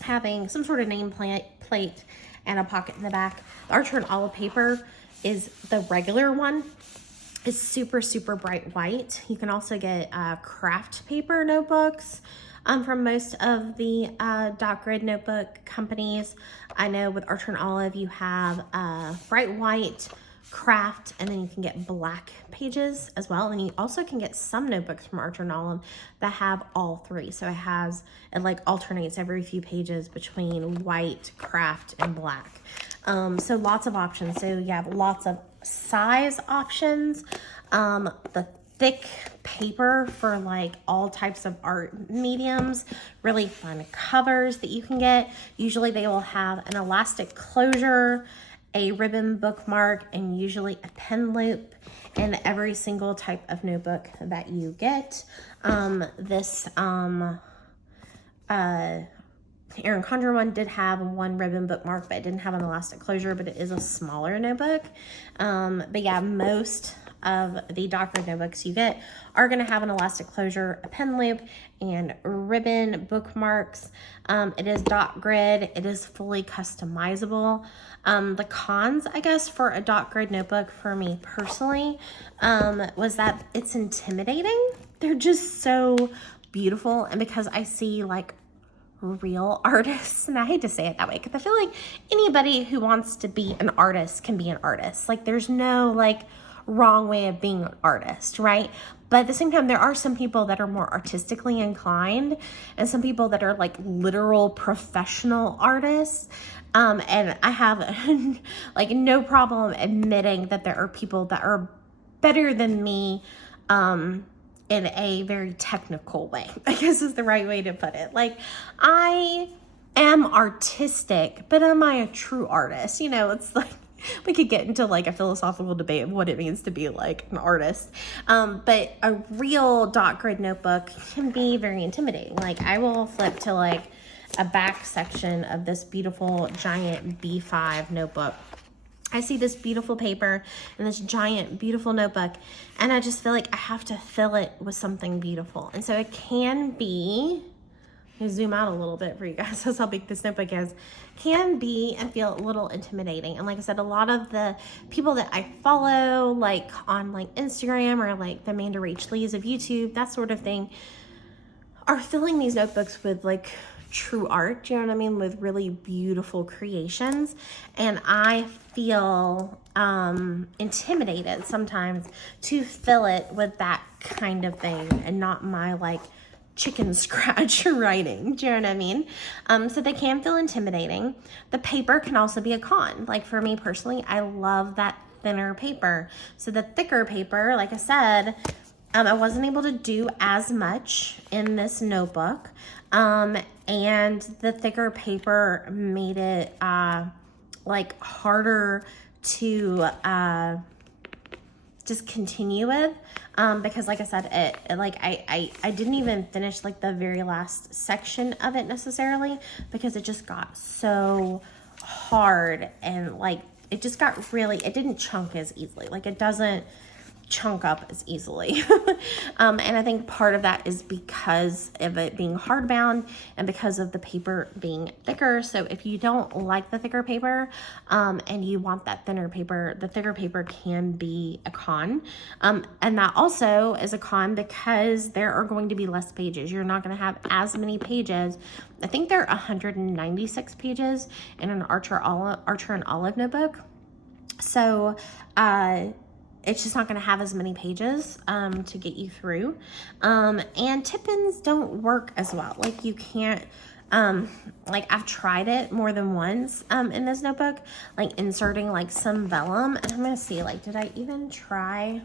having some sort of nameplate and a pocket in the back. The Archer and Olive paper is the regular one. It's super, super bright white. You can also get craft paper notebooks from most of the dot grid notebook companies. I know with Archer and Olive you have bright white, craft, and then you can get black pages as well. And you also can get some notebooks from Archer and Olive that have all three. So it like alternates every few pages between white, craft, and black. So lots of options. So you have lots of size options. The thick paper for like all types of art mediums, really fun covers that you can get. Usually they will have an elastic closure, a ribbon bookmark, and usually a pen loop in every single type of notebook that you get. This Erin Condren one did have one ribbon bookmark, but it didn't have an elastic closure, but it is a smaller notebook. But yeah, most of the dot grid notebooks you get are going to have an elastic closure, a pen loop, and ribbon bookmarks. It is dot grid. It is fully customizable. The cons, I guess, for a dot grid notebook for me personally was that it's intimidating. They're just so beautiful, and because I see like real artists, and I hate to say it that way because I feel like anybody who wants to be an artist can be an artist. Like there's no like wrong way of being an artist, right? But at the same time, there are some people that are more artistically inclined and some people that are like literal professional artists. And I have like no problem admitting that there are people that are better than me in a very technical way, I guess is the right way to put it. Like I am artistic, but am I a true artist? You know, it's like we could get into like a philosophical debate of what it means to be like an artist. But a real dot grid notebook can be very intimidating. Like I will flip to like a back section of this beautiful giant B5 notebook. I see this beautiful paper and this giant beautiful notebook, and I just feel like I have to fill it with something beautiful. And so it can be, let me zoom out a little bit for you guys. That's how big this notebook is. Can be and feel a little intimidating. And like I said, a lot of the people that I follow, like on like Instagram or like the Amanda Rach Lees of YouTube, that sort of thing, are filling these notebooks with like true art, you know what I mean, with really beautiful creations. And I feel intimidated sometimes to fill it with that kind of thing and not my like chicken scratch writing, do you know what I mean? So they can feel intimidating. The paper can also be a con. Like for me personally, I love that thinner paper. So the thicker paper, like I said, I wasn't able to do as much in this notebook. And the thicker paper made it like harder to just continue with, because like I said, it like I didn't even finish like the very last section of it necessarily because it just got so hard, and like it just got really, it didn't chunk as easily. Like it doesn't chunk up as easily. And I think part of that is because of it being hardbound and because of the paper being thicker. So if you don't like the thicker paper and you want that thinner paper, the thicker paper can be a con. And that also is a con because there are going to be less pages. You're not going to have as many pages. I think there are 196 pages in an Archer and Olive notebook. So it's just not going to have as many pages to get you through. And tip-ins don't work as well. Like you can't, like I've tried it more than once in this notebook, like inserting like some vellum. And I'm going to see, like, did I even try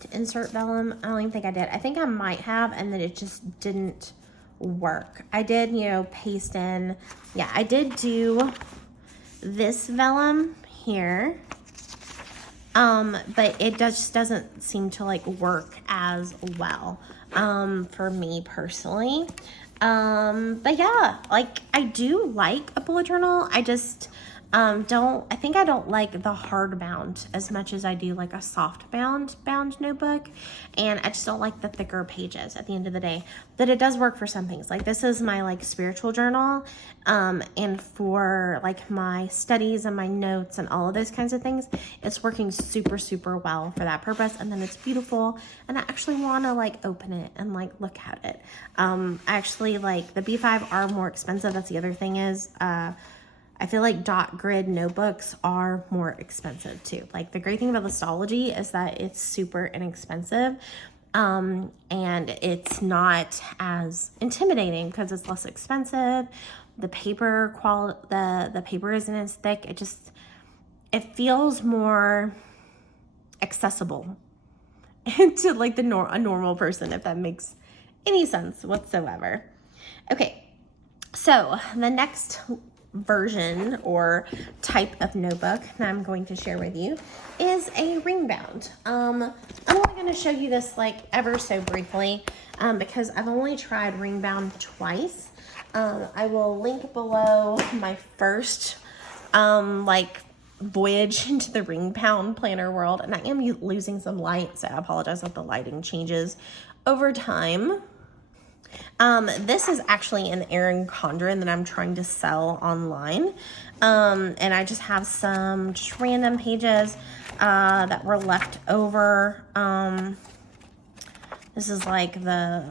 to insert vellum? I don't even think I did. I think I might have, and then it just didn't work. I did, you know, paste in. Yeah, I did do this vellum here. But it just doesn't seem to like work as well, for me personally. But yeah, like I do like a bullet journal. I just, I think I don't like the hardbound as much as I do like a soft bound notebook. And I just don't like the thicker pages at the end of the day. But it does work for some things. Like this is my like spiritual journal. And for like my studies and my notes and all of those kinds of things, it's working super, super well for that purpose. And then it's beautiful. And I actually want to like open it and like look at it. Actually like the B5 are more expensive. That's the other thing is, I feel like dot grid notebooks are more expensive too. Like the great thing about the Stalogy is that it's super inexpensive. And it's not as intimidating because it's less expensive. The paper the paper isn't as thick. It feels more accessible to like a normal person, if that makes any sense whatsoever. Okay, so the next version or type of notebook that I'm going to share with you is a ring bound. I'm only going to show you this like ever so briefly because I've only tried ring bound twice. I will link below my first like voyage into the ring bound planner world, and I am losing some light, so I apologize if the lighting changes over time. This is actually an Erin Condren that I'm trying to sell online. And I just have some just random pages, that were left over. This is like the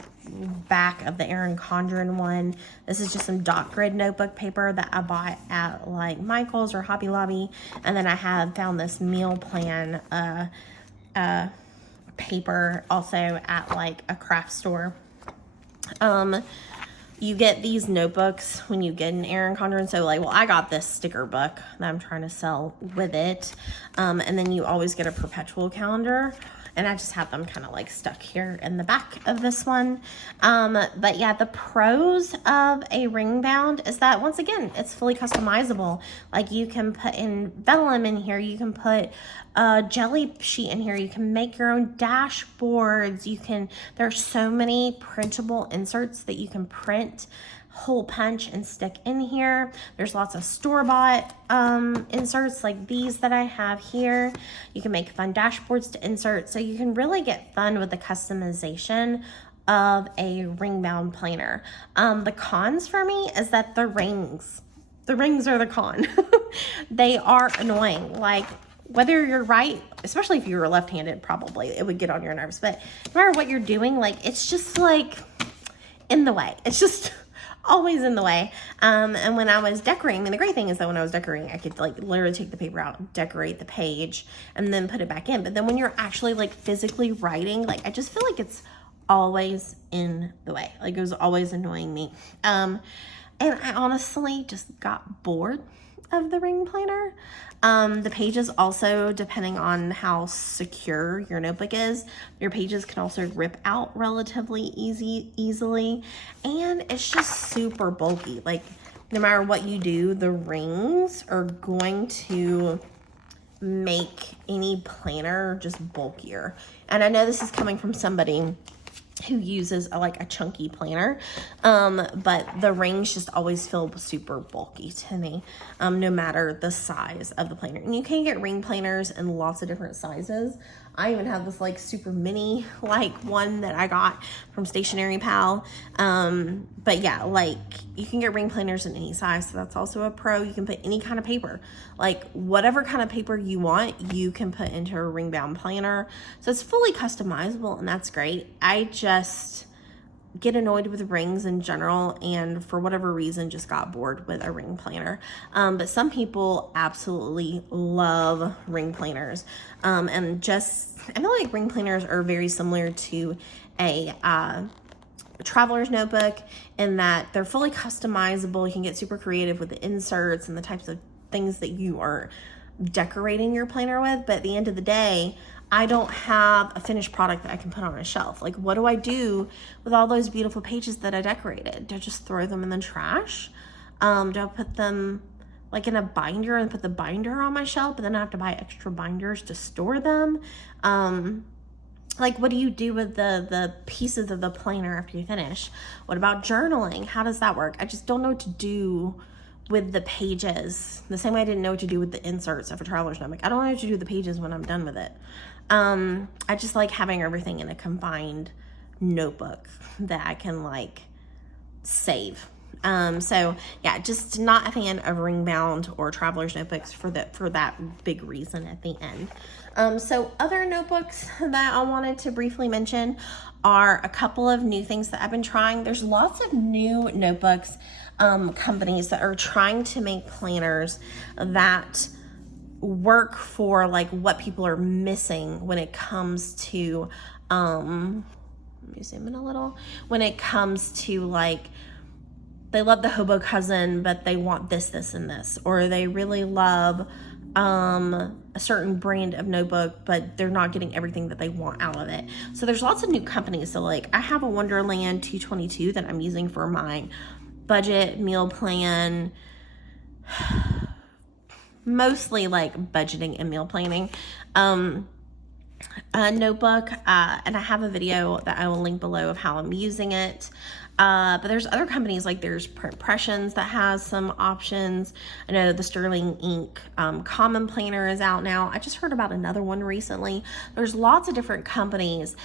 back of the Erin Condren one. This is just some dot grid notebook paper that I bought at like Michael's or Hobby Lobby. And then I have found this meal plan, paper also at like a craft store. You get these notebooks when you get an Erin Condren. So like, well, I got this sticker book that I'm trying to sell with it. And then you always get a perpetual calendar. And I just have them kind of like stuck here in the back of this one. But yeah, the pros of a ring bound is that once again, it's fully customizable. Like you can put in vellum in here. You can put a jelly sheet in here. You can make your own dashboards. There's so many printable inserts that you can print, hole punch, and stick in here. There's lots of store-bought inserts like these that I have here. You can make fun dashboards to insert, so you can really get fun with the customization of a ring bound planner. The cons for me is that the rings are the con. They are annoying. Like whether you're right, especially if you were left-handed, probably it would get on your nerves, but no matter what you're doing, like it's just like in the way. It's just always in the way. And when I was decorating, and the great thing is that when I was decorating, I could like literally take the paper out, decorate the page, and then put it back in. But then when you're actually like physically writing, like I just feel like it's always in the way. Like it was always annoying me. And I honestly just got bored of the ring planner. The pages also, depending on how secure your notebook is, your pages can also rip out relatively easily. And it's just super bulky. Like no matter what you do, the rings are going to make any planner just bulkier. And I know this is coming from somebody who uses a chunky planner, but the rings just always feel super bulky to me, no matter the size of the planner. And you can get ring planners in lots of different sizes. I even have this like super mini like one that I got from Stationery Pal. But yeah, like you can get ring planners in any size, so that's also a pro. You can put any kind of paper, like whatever kind of paper you want, you can put into a ring bound planner. So it's fully customizable, and that's great. I just get annoyed with rings in general, and for whatever reason just got bored with a ring planner. But some people absolutely love ring planners, and just I feel like ring planners are very similar to a traveler's notebook in that they're fully customizable. You can get super creative with the inserts and the types of things that you are decorating your planner with, but at the end of the day, I don't have a finished product that I can put on a shelf. Like, what do I do with all those beautiful pages that I decorated? Do I just throw them in the trash? Do I put them like in a binder and put the binder on my shelf, but then I have to buy extra binders to store them? Like, what do you do with the pieces of the planner after you finish? What about journaling? How does that work? I just don't know what to do with the pages. The same way I didn't know what to do with the inserts of a traveler's notebook. I don't know what to do with the pages when I'm done with it. I just like having everything in a combined notebook that I can like save. So yeah, just not a fan of ring bound or traveler's notebooks for that big reason at the end. So other notebooks that I wanted to briefly mention are a couple of new things that I've been trying. There's lots of new notebooks, companies that are trying to make planners that work for like what people are missing when it comes to, let me zoom in a little, when it comes to like, they love the Hobonichi Cousin, but they want this, this, and this, or they really love a certain brand of notebook, but they're not getting everything that they want out of it. So there's lots of new companies. So like I have a Wonderland 222 that I'm using for my budget meal plan, mostly like budgeting and meal planning, a notebook, and I have a video that I will link below of how I'm using it. But there's other companies, like there's Impressions that has some options. I know the Sterling Ink Common Planner is out now. I just heard about another one recently. There's lots of different companies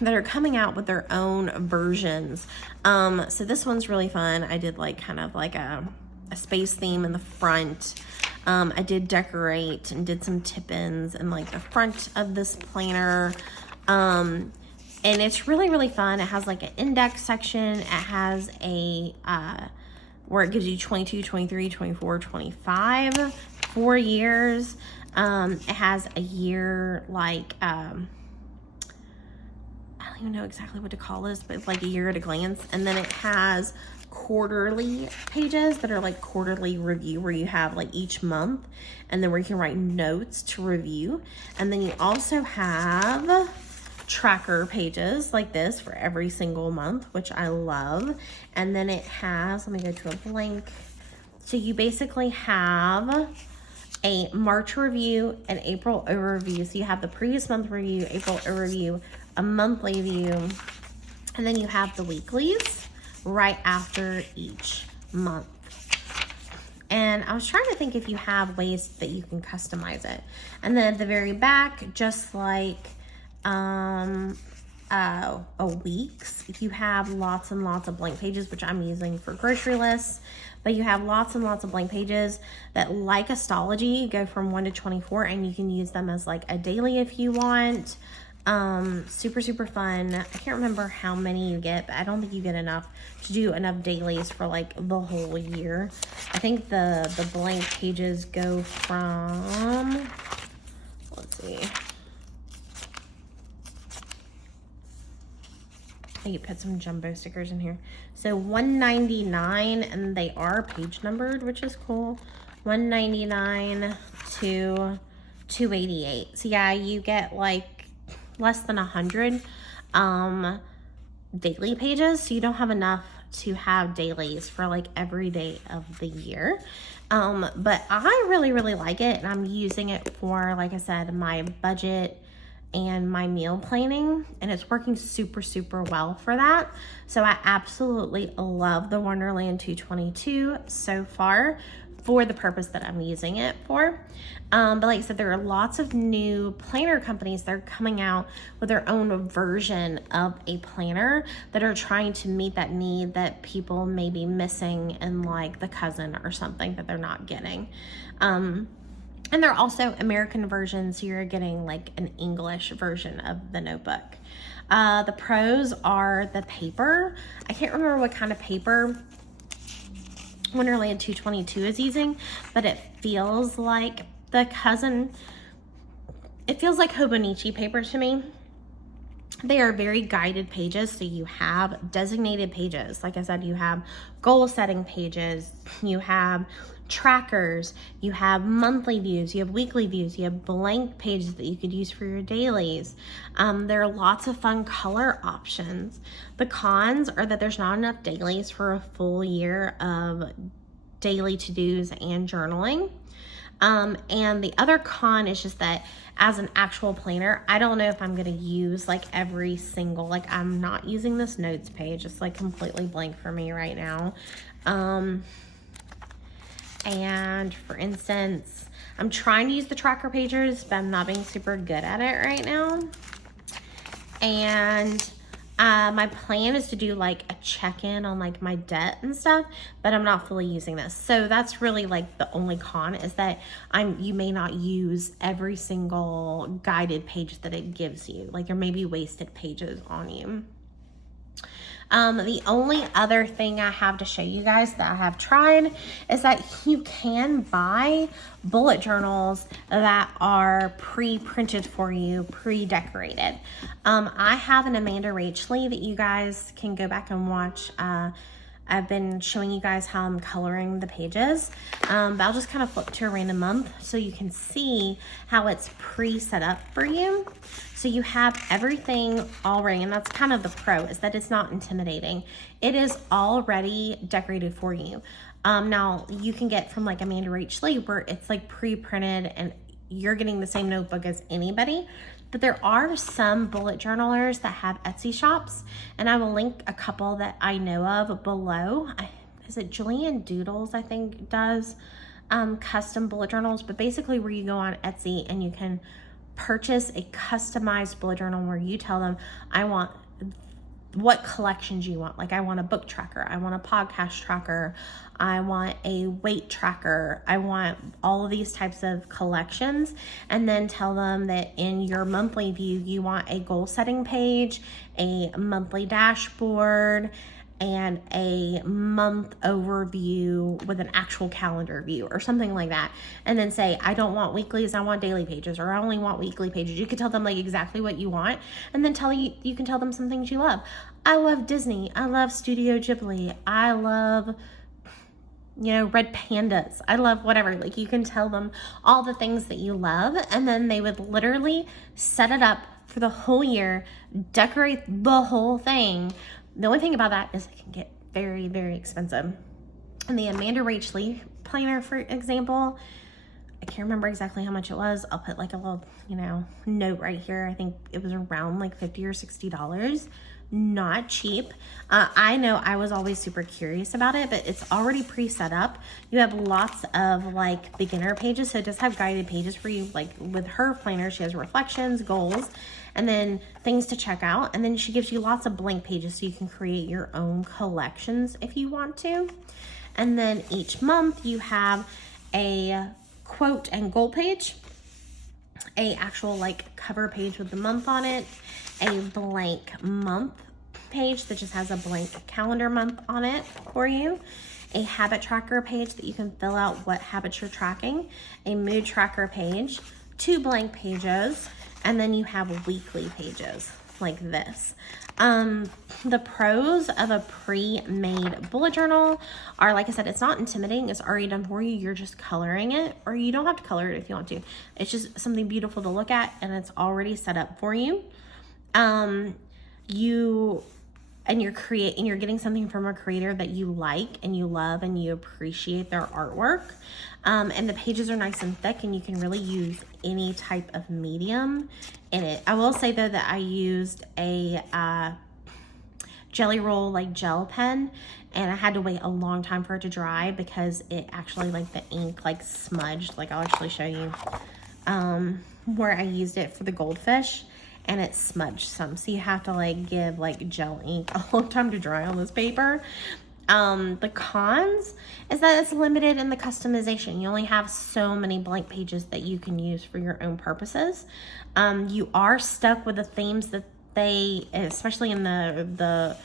that are coming out with their own versions. So this one's really fun. I did like kind of like a space theme in the front. I did decorate and did some tip-ins in like the front of this planner. And it's really, really fun. It has like an index section. It has a, where it gives you 22, 23, 24, 25, 4 years. It has a year, like, I don't even know exactly what to call this, but it's like a year at a glance. And then it has quarterly pages that are like quarterly review, where you have like each month, and then where you can write notes to review. And then you also have tracker pages like this for every single month, which I love. And then it has, let me go to a blank. So you basically have a March review, an April overview. So you have the previous month review, April overview, a monthly view, and then you have the weeklies right after each month. And I was trying to think if you have ways that you can customize it. And then at the very back, just like Weeks, you have lots and lots of blank pages, which I'm using for grocery lists, but you have lots and lots of blank pages that, like a Stalogy, go from 1 to 24, and you can use them as like a daily if you want. Super, super fun. I can't remember how many you get, but I don't think you get enough to do enough dailies for like the whole year. I think the blank pages go from, let's see, you put some jumbo stickers in here. So $1.99, and they are page numbered, which is cool. $1.99 to $2.88. So yeah, you get like less than 100 daily pages, so you don't have enough to have dailies for like every day of the year. But I really, really like it, and I'm using it for, like I said, my budget and my meal planning, and it's working super, super well for that. So I absolutely love the Wonderland 222 so far. for the purpose that I'm using it for. But like I said, there are lots of new planner companies that are coming out with their own version of a planner that are trying to meet that need that people may be missing in like the Cousin or something that they're not getting. And there are also American versions, so you're getting like an English version of the notebook. The pros are the paper. I can't remember what kind of paper Wonderland 222 is using, but it feels like the Cousin, it feels like Hobonichi paper to me. They are very guided pages, so you have designated pages. Like I said, you have goal setting pages, you have trackers, you have monthly views, you have weekly views, you have blank pages that you could use for your dailies. There are lots of fun color options. The cons are that there's not enough dailies for a full year of daily to-dos and journaling. And the other con is just that as an actual planner, I don't know if I'm going to use like every single, like I'm not using this notes page. It's like completely blank for me right now. And for instance, I'm trying to use the tracker pages, but I'm not being super good at it right now. And my plan is to do like a check-in on like my debt and stuff, but I'm not fully using this. So that's really like the only con, is that you may not use every single guided page that it gives you. Like there may be wasted pages on you. The only other thing I have to show you guys that I have tried is that you can buy bullet journals that are pre-printed for you, pre-decorated. I have an Amanda Rachley that you guys can go back and watch. I've been showing you guys how I'm coloring the pages, but I'll just kind of flip to a random month so you can see how it's pre-set up for you. So you have everything already, and that's kind of the pro, is that it's not intimidating. It is already decorated for you. Now you can get from like Amanda Rachley where it's like pre-printed and you're getting the same notebook as anybody. But there are some bullet journalers that have Etsy shops, and I will link a couple that I know of below. Is it Julian Doodles, I think, does custom bullet journals, but basically where you go on Etsy and you can purchase a customized bullet journal where you tell them, I want what collections you want. Like I want a book tracker, I want a podcast tracker, I want a weight tracker, I want all of these types of collections, and then tell them that in your monthly view you want a goal setting page, a monthly dashboard, and a month overview with an actual calendar view or something like that. And then say, I don't want weeklies, I want daily pages, or I only want weekly pages. You could tell them like exactly what you want, and then you can tell them some things you love. I love Disney, I love Studio Ghibli, I love, you know, red pandas, I love whatever. Like you can tell them all the things that you love, and then they would literally set it up for the whole year, decorate the whole thing. The only thing about that is it can get very, very expensive. And the Amanda Rachley planner, for example, I can't remember exactly how much it was. I'll put like a little, you know, note right here. I think it was around like $50 or $60. Not cheap. I know I was always super curious about it, but it's already pre-set up. You have lots of like beginner pages, so it does have guided pages for you. Like with her planner, she has reflections, goals, and then things to check out. And then she gives you lots of blank pages so you can create your own collections if you want to. And then each month you have a quote and goal page, a actual like cover page with the month on it, a blank month page that just has a blank calendar month on it for you, a habit tracker page that you can fill out what habits you're tracking, a mood tracker page, 2 blank pages, and then you have weekly pages like this. The pros of a pre-made bullet journal are, like I said, it's not intimidating. It's already done for you. You're just coloring it, or you don't have to color it if you want to. It's just something beautiful to look at, and it's already set up for you. You're getting something from a creator that you like and you love and you appreciate their artwork. And the pages are nice and thick, and you can really use any type of medium in it. I will say though that I used a Jelly Roll like gel pen, and I had to wait a long time for it to dry because it actually, like, the ink like smudged. Like, I'll actually show you where I used it for the goldfish, and it smudged some, so you have to like give like gel ink a long time to dry on this paper. The cons is that it's limited in the customization. You only have so many blank pages that you can use for your own purposes. You are stuck with the themes that they, especially in the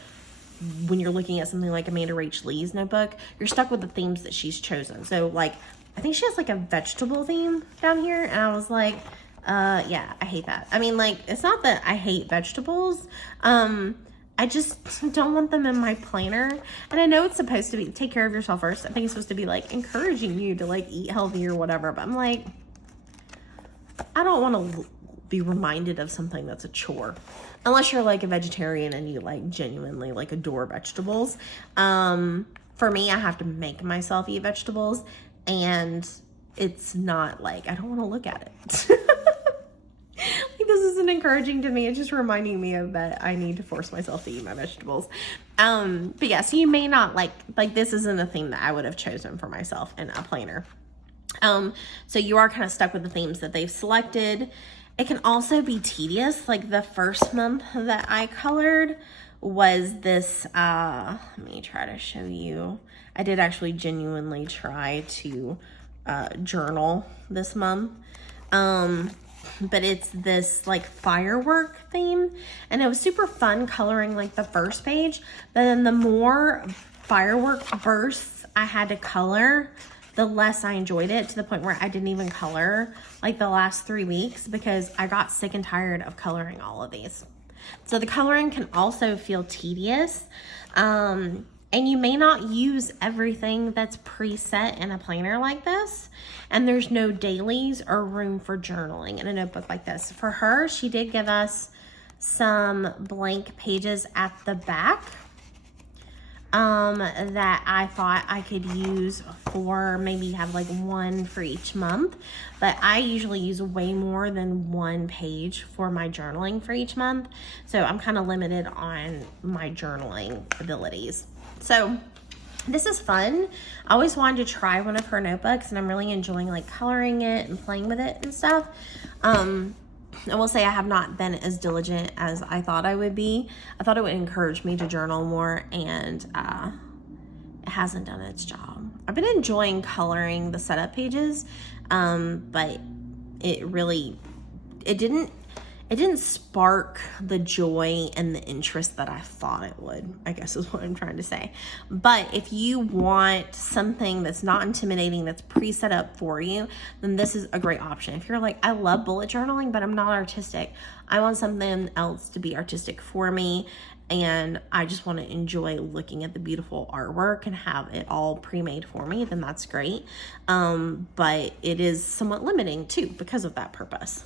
when you're looking at something like Amanda Rach Lee's notebook, you're stuck with the themes that she's chosen. So like, I think she has like a vegetable theme down here, and I was like, yeah, I hate that. I mean, like, it's not that I hate vegetables. I just don't want them in my planner. And I know it's supposed to be take care of yourself first. I think it's supposed to be like encouraging you to like eat healthy or whatever. But I'm like, I don't want to be reminded of something that's a chore. Unless you're like a vegetarian and you like genuinely like adore vegetables. For me, I have to make myself eat vegetables, and it's not like, I don't want to look at it. Like, this isn't encouraging to me. It's just reminding me of that I need to force myself to eat my vegetables. But yeah, so you may not like this isn't a theme that I would have chosen for myself in a planner. So you are kind of stuck with the themes that they've selected. It can also be tedious. Like the first month that I colored was this, let me try to show you. I did actually genuinely try to journal this month. But it's this like firework theme, and it was super fun coloring like the first page, but then the more firework bursts I had to color, the less I enjoyed it, to the point where I didn't even color like the last 3 weeks because I got sick and tired of coloring all of these. So the coloring can also feel tedious. And you may not use everything that's preset in a planner like this. And there's no dailies or room for journaling in a notebook like this. For her, she did give us some blank pages at the back that I thought I could use for maybe have like one for each month. But I usually use way more than one page for my journaling for each month. So I'm kind of limited on my journaling abilities. So this is fun. I always wanted to try one of her notebooks, and I'm really enjoying like coloring it and playing with it and stuff. I will say I have not been as diligent as I thought I would be. I thought it would encourage me to journal more, and it hasn't done its job. I've been enjoying coloring the setup pages, but it didn't spark the joy and the interest that I thought it would, I guess is what I'm trying to say. But if you want something that's not intimidating, that's pre-set up for you, then this is a great option. If you're like, I love bullet journaling, but I'm not artistic. I want something else to be artistic for me, and I just want to enjoy looking at the beautiful artwork and have it all pre-made for me, then that's great. But it is somewhat limiting too because of that purpose.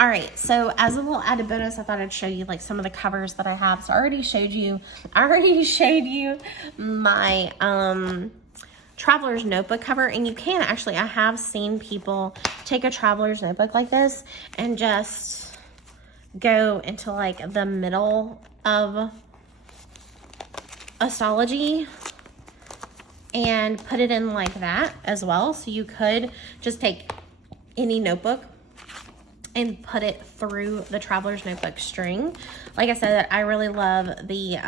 All right, so as a little added bonus, I thought I'd show you like some of the covers that I have. So I already showed you my traveler's notebook cover, and you can actually, I have seen people take a traveler's notebook like this and just go into like the middle of a Stalogy and put it in like that as well. So you could just take any notebook and put it through the traveler's notebook string. Like I said, I really love the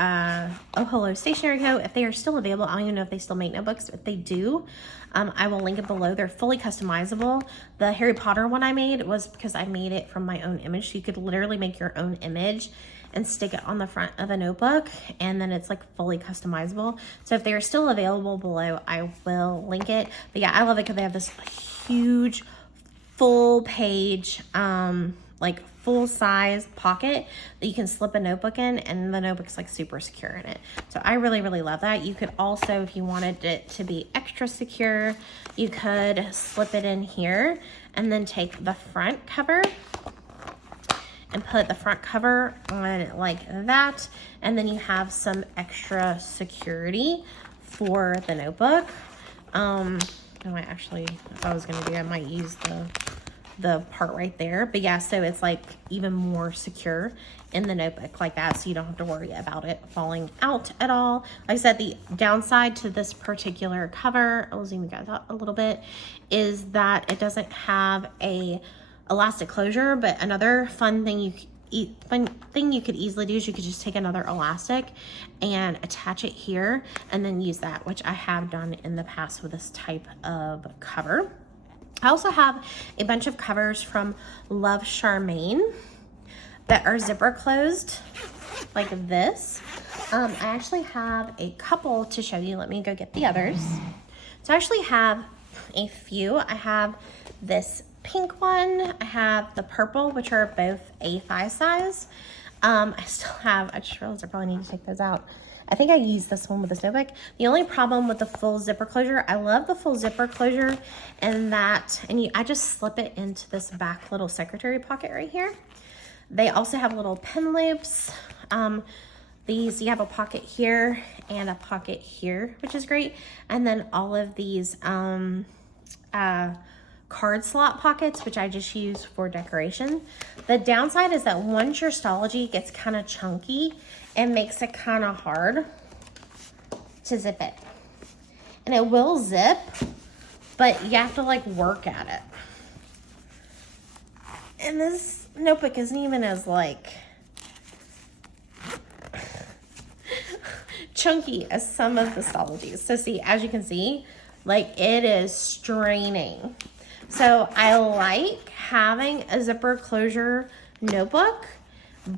Oh Hello Stationery Co. If they are still available, I don't even know if they still make notebooks. If they do, I will link it below. They're fully customizable. The Harry Potter one I made was because I made it from my own image. So you could literally make your own image and stick it on the front of a notebook, and then it's like fully customizable. So if they are still available below, I will link it. But yeah, I love it because they have this huge full page, like full size pocket that you can slip a notebook in, and the notebook's like super secure in it. So I really, really love that. You could also, if you wanted it to be extra secure, you could slip it in here and then take the front cover and put the front cover on it like that. And then you have some extra security for the notebook. I might actually, if I was gonna do, I might use the the part right there. But yeah, so it's like even more secure in the notebook like that, so you don't have to worry about it falling out at all. Like I said, the downside to this particular cover, I'll zoom you guys out a little bit, is that it doesn't have a elastic closure. But another fun thing you could easily do is you could just take another elastic and attach it here and then use that, which I have done in the past with this type of cover. I also have a bunch of covers from Love Charmaine that are zipper closed like this. I actually have a couple to show you. Let me go get the others. So I actually have a few. I have this pink one, I have the purple, which are both A5 size. I still have, I just realized I probably need to take those out. I think I used this one with this notebook. The only problem with the full zipper closure, I love the full zipper closure, and that, I just slip it into this back little secretary pocket right here. They also have little pin loops. These, you have a pocket here and a pocket here, which is great. And then all of these card slot pockets, which I just use for decoration. The downside is that once your Stalogy gets kind of chunky, it makes it kind of hard to zip it. And it will zip, but you have to like work at it. And this notebook isn't even as like chunky as some of the Stalogies. So see, as you can see, like it is straining. So I like having a zipper closure notebook,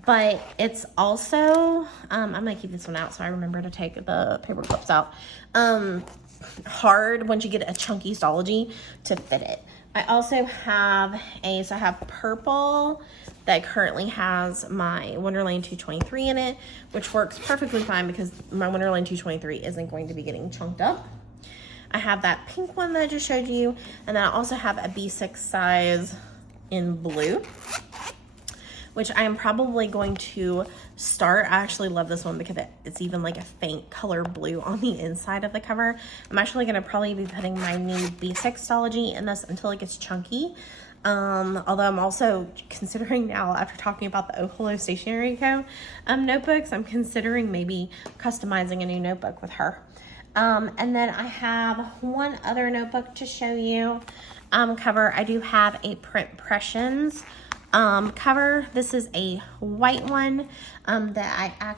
but it's also, I'm gonna keep this one out so I remember to take the paper clips out. Hard once you get a chunky Stalogy to fit it. I also have I have purple that currently has my Wonderland 223 in it, which works perfectly fine because my Wonderland 223 isn't going to be getting chunked up. I have that pink one that I just showed you, and then I also have a B6 size in blue, which I am probably going to start. I actually love this one because it's even like a faint color blue on the inside of the cover. I'm actually going to probably be putting my new B6 Stalogy in this until it gets chunky. Although I'm also considering now, after talking about the Oh Hello Stationery Co. Notebooks, I'm considering maybe customizing a new notebook with her. And then I have one other notebook to show you cover. I do have a Print Impressions cover. This is a white one that I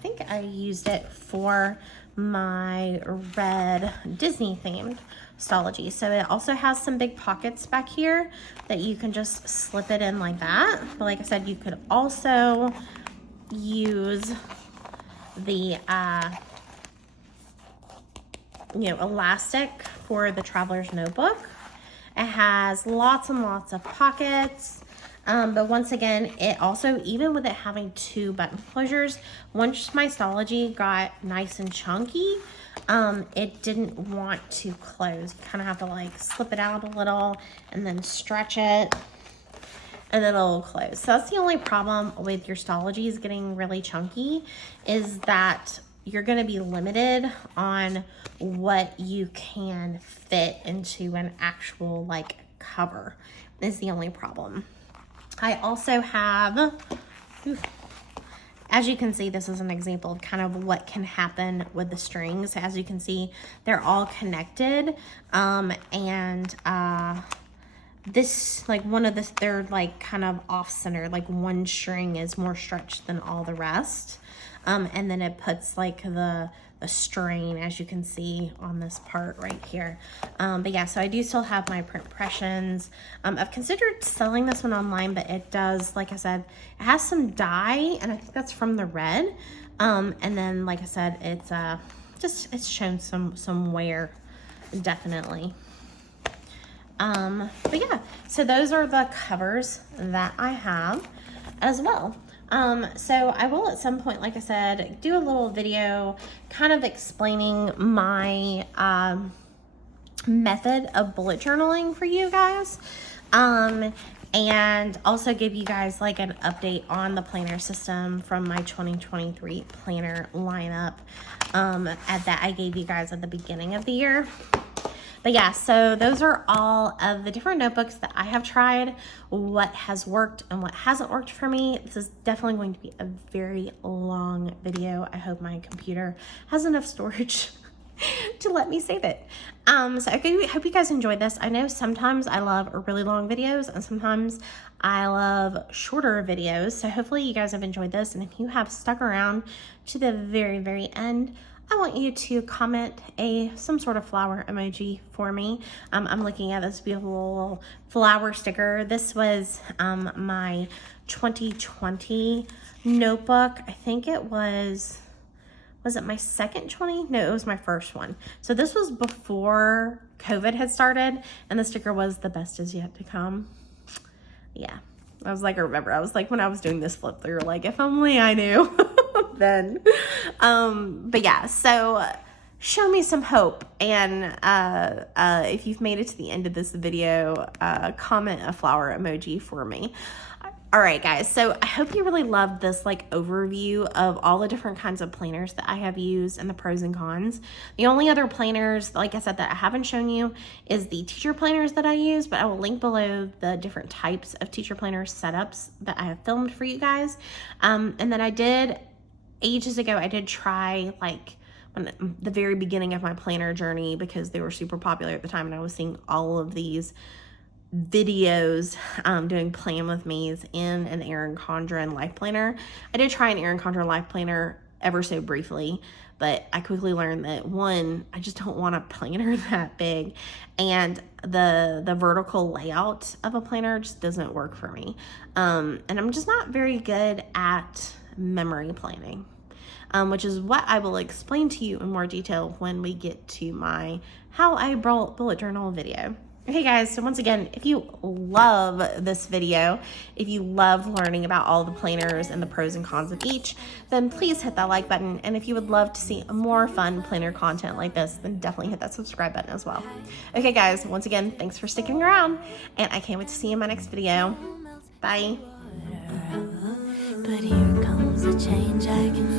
think I used it for my red Disney themed Stalogy. So it also has some big pockets back here that you can just slip it in like that. But like I said, you could also use the elastic for the traveler's notebook. It has lots and lots of pockets, but once again, it also, even with it having two button closures, once my Stalogy got nice and chunky, it didn't want to close. You kind of have to like slip it out a little and then stretch it, and then it'll close. So that's the only problem with your Stalogies getting really chunky, is that you're going to be limited on what you can fit into an actual like cover, is the only problem. I also have, as you can see, this is an example of kind of what can happen with the strings. As you can see, they're all connected, this, like one of this, they're like kind of off center, like one string is more stretched than all the rest. And then it puts like the strain, as you can see on this part right here. But yeah, so I do still have my Print Impressions. I've considered selling this one online, but it does, like I said, it has some dye, and I think that's from the red. And then, like I said, it's it's shown some wear, definitely. But yeah, so those are the covers that I have as well. So I will at some point, like I said, do a little video kind of explaining my method of bullet journaling for you guys, and also give you guys like an update on the planner system from my 2023 planner lineup that I gave you guys at the beginning of the year. But yeah, so those are all of the different notebooks that I have tried, what has worked and what hasn't worked for me. This is definitely going to be a very long video. I hope my computer has enough storage to let me save it. So I hope you guys enjoyed this. I know sometimes I love really long videos and sometimes I love shorter videos. So hopefully you guys have enjoyed this. And if you have stuck around to the very, very end, I want you to comment some sort of flower emoji for me. I'm looking at this beautiful flower sticker. This was my 2020 notebook. I think it was it my second 20? No, it was my first one. So this was before COVID had started, and the sticker was "the best is yet to come." Yeah, I remember, I was like, when I was doing this flip through, like, if only I knew then. But yeah, so show me some hope, and if you've made it to the end of this video, comment a flower emoji for me. All right, guys, so I hope you really loved this like overview of all the different kinds of planners that I have used and the pros and cons. The only other planners, like I said, that I haven't shown you is the teacher planners that I use, but I will link below the different types of teacher planner setups that I have filmed for you guys. And then I did, ages ago, I did try like the very beginning of my planner journey because they were super popular at the time and I was seeing all of these videos doing plan with me's in an Erin Condren life planner. I did try an Erin Condren life planner ever so briefly, but I quickly learned that one, I just don't want a planner that big, and the vertical layout of a planner just doesn't work for me. And I'm just not very good at memory planning, which is what I will explain to you in more detail when we get to my how I bullet journal video. Okay guys, so once again, if you love this video, if you love learning about all the planners and the pros and cons of each, then please hit that like button. And if you would love to see more fun planner content like this, then definitely hit that subscribe button as well. Okay guys, once again, thanks for sticking around, and I can't wait to see you in my next video. Bye. But here comes a change I can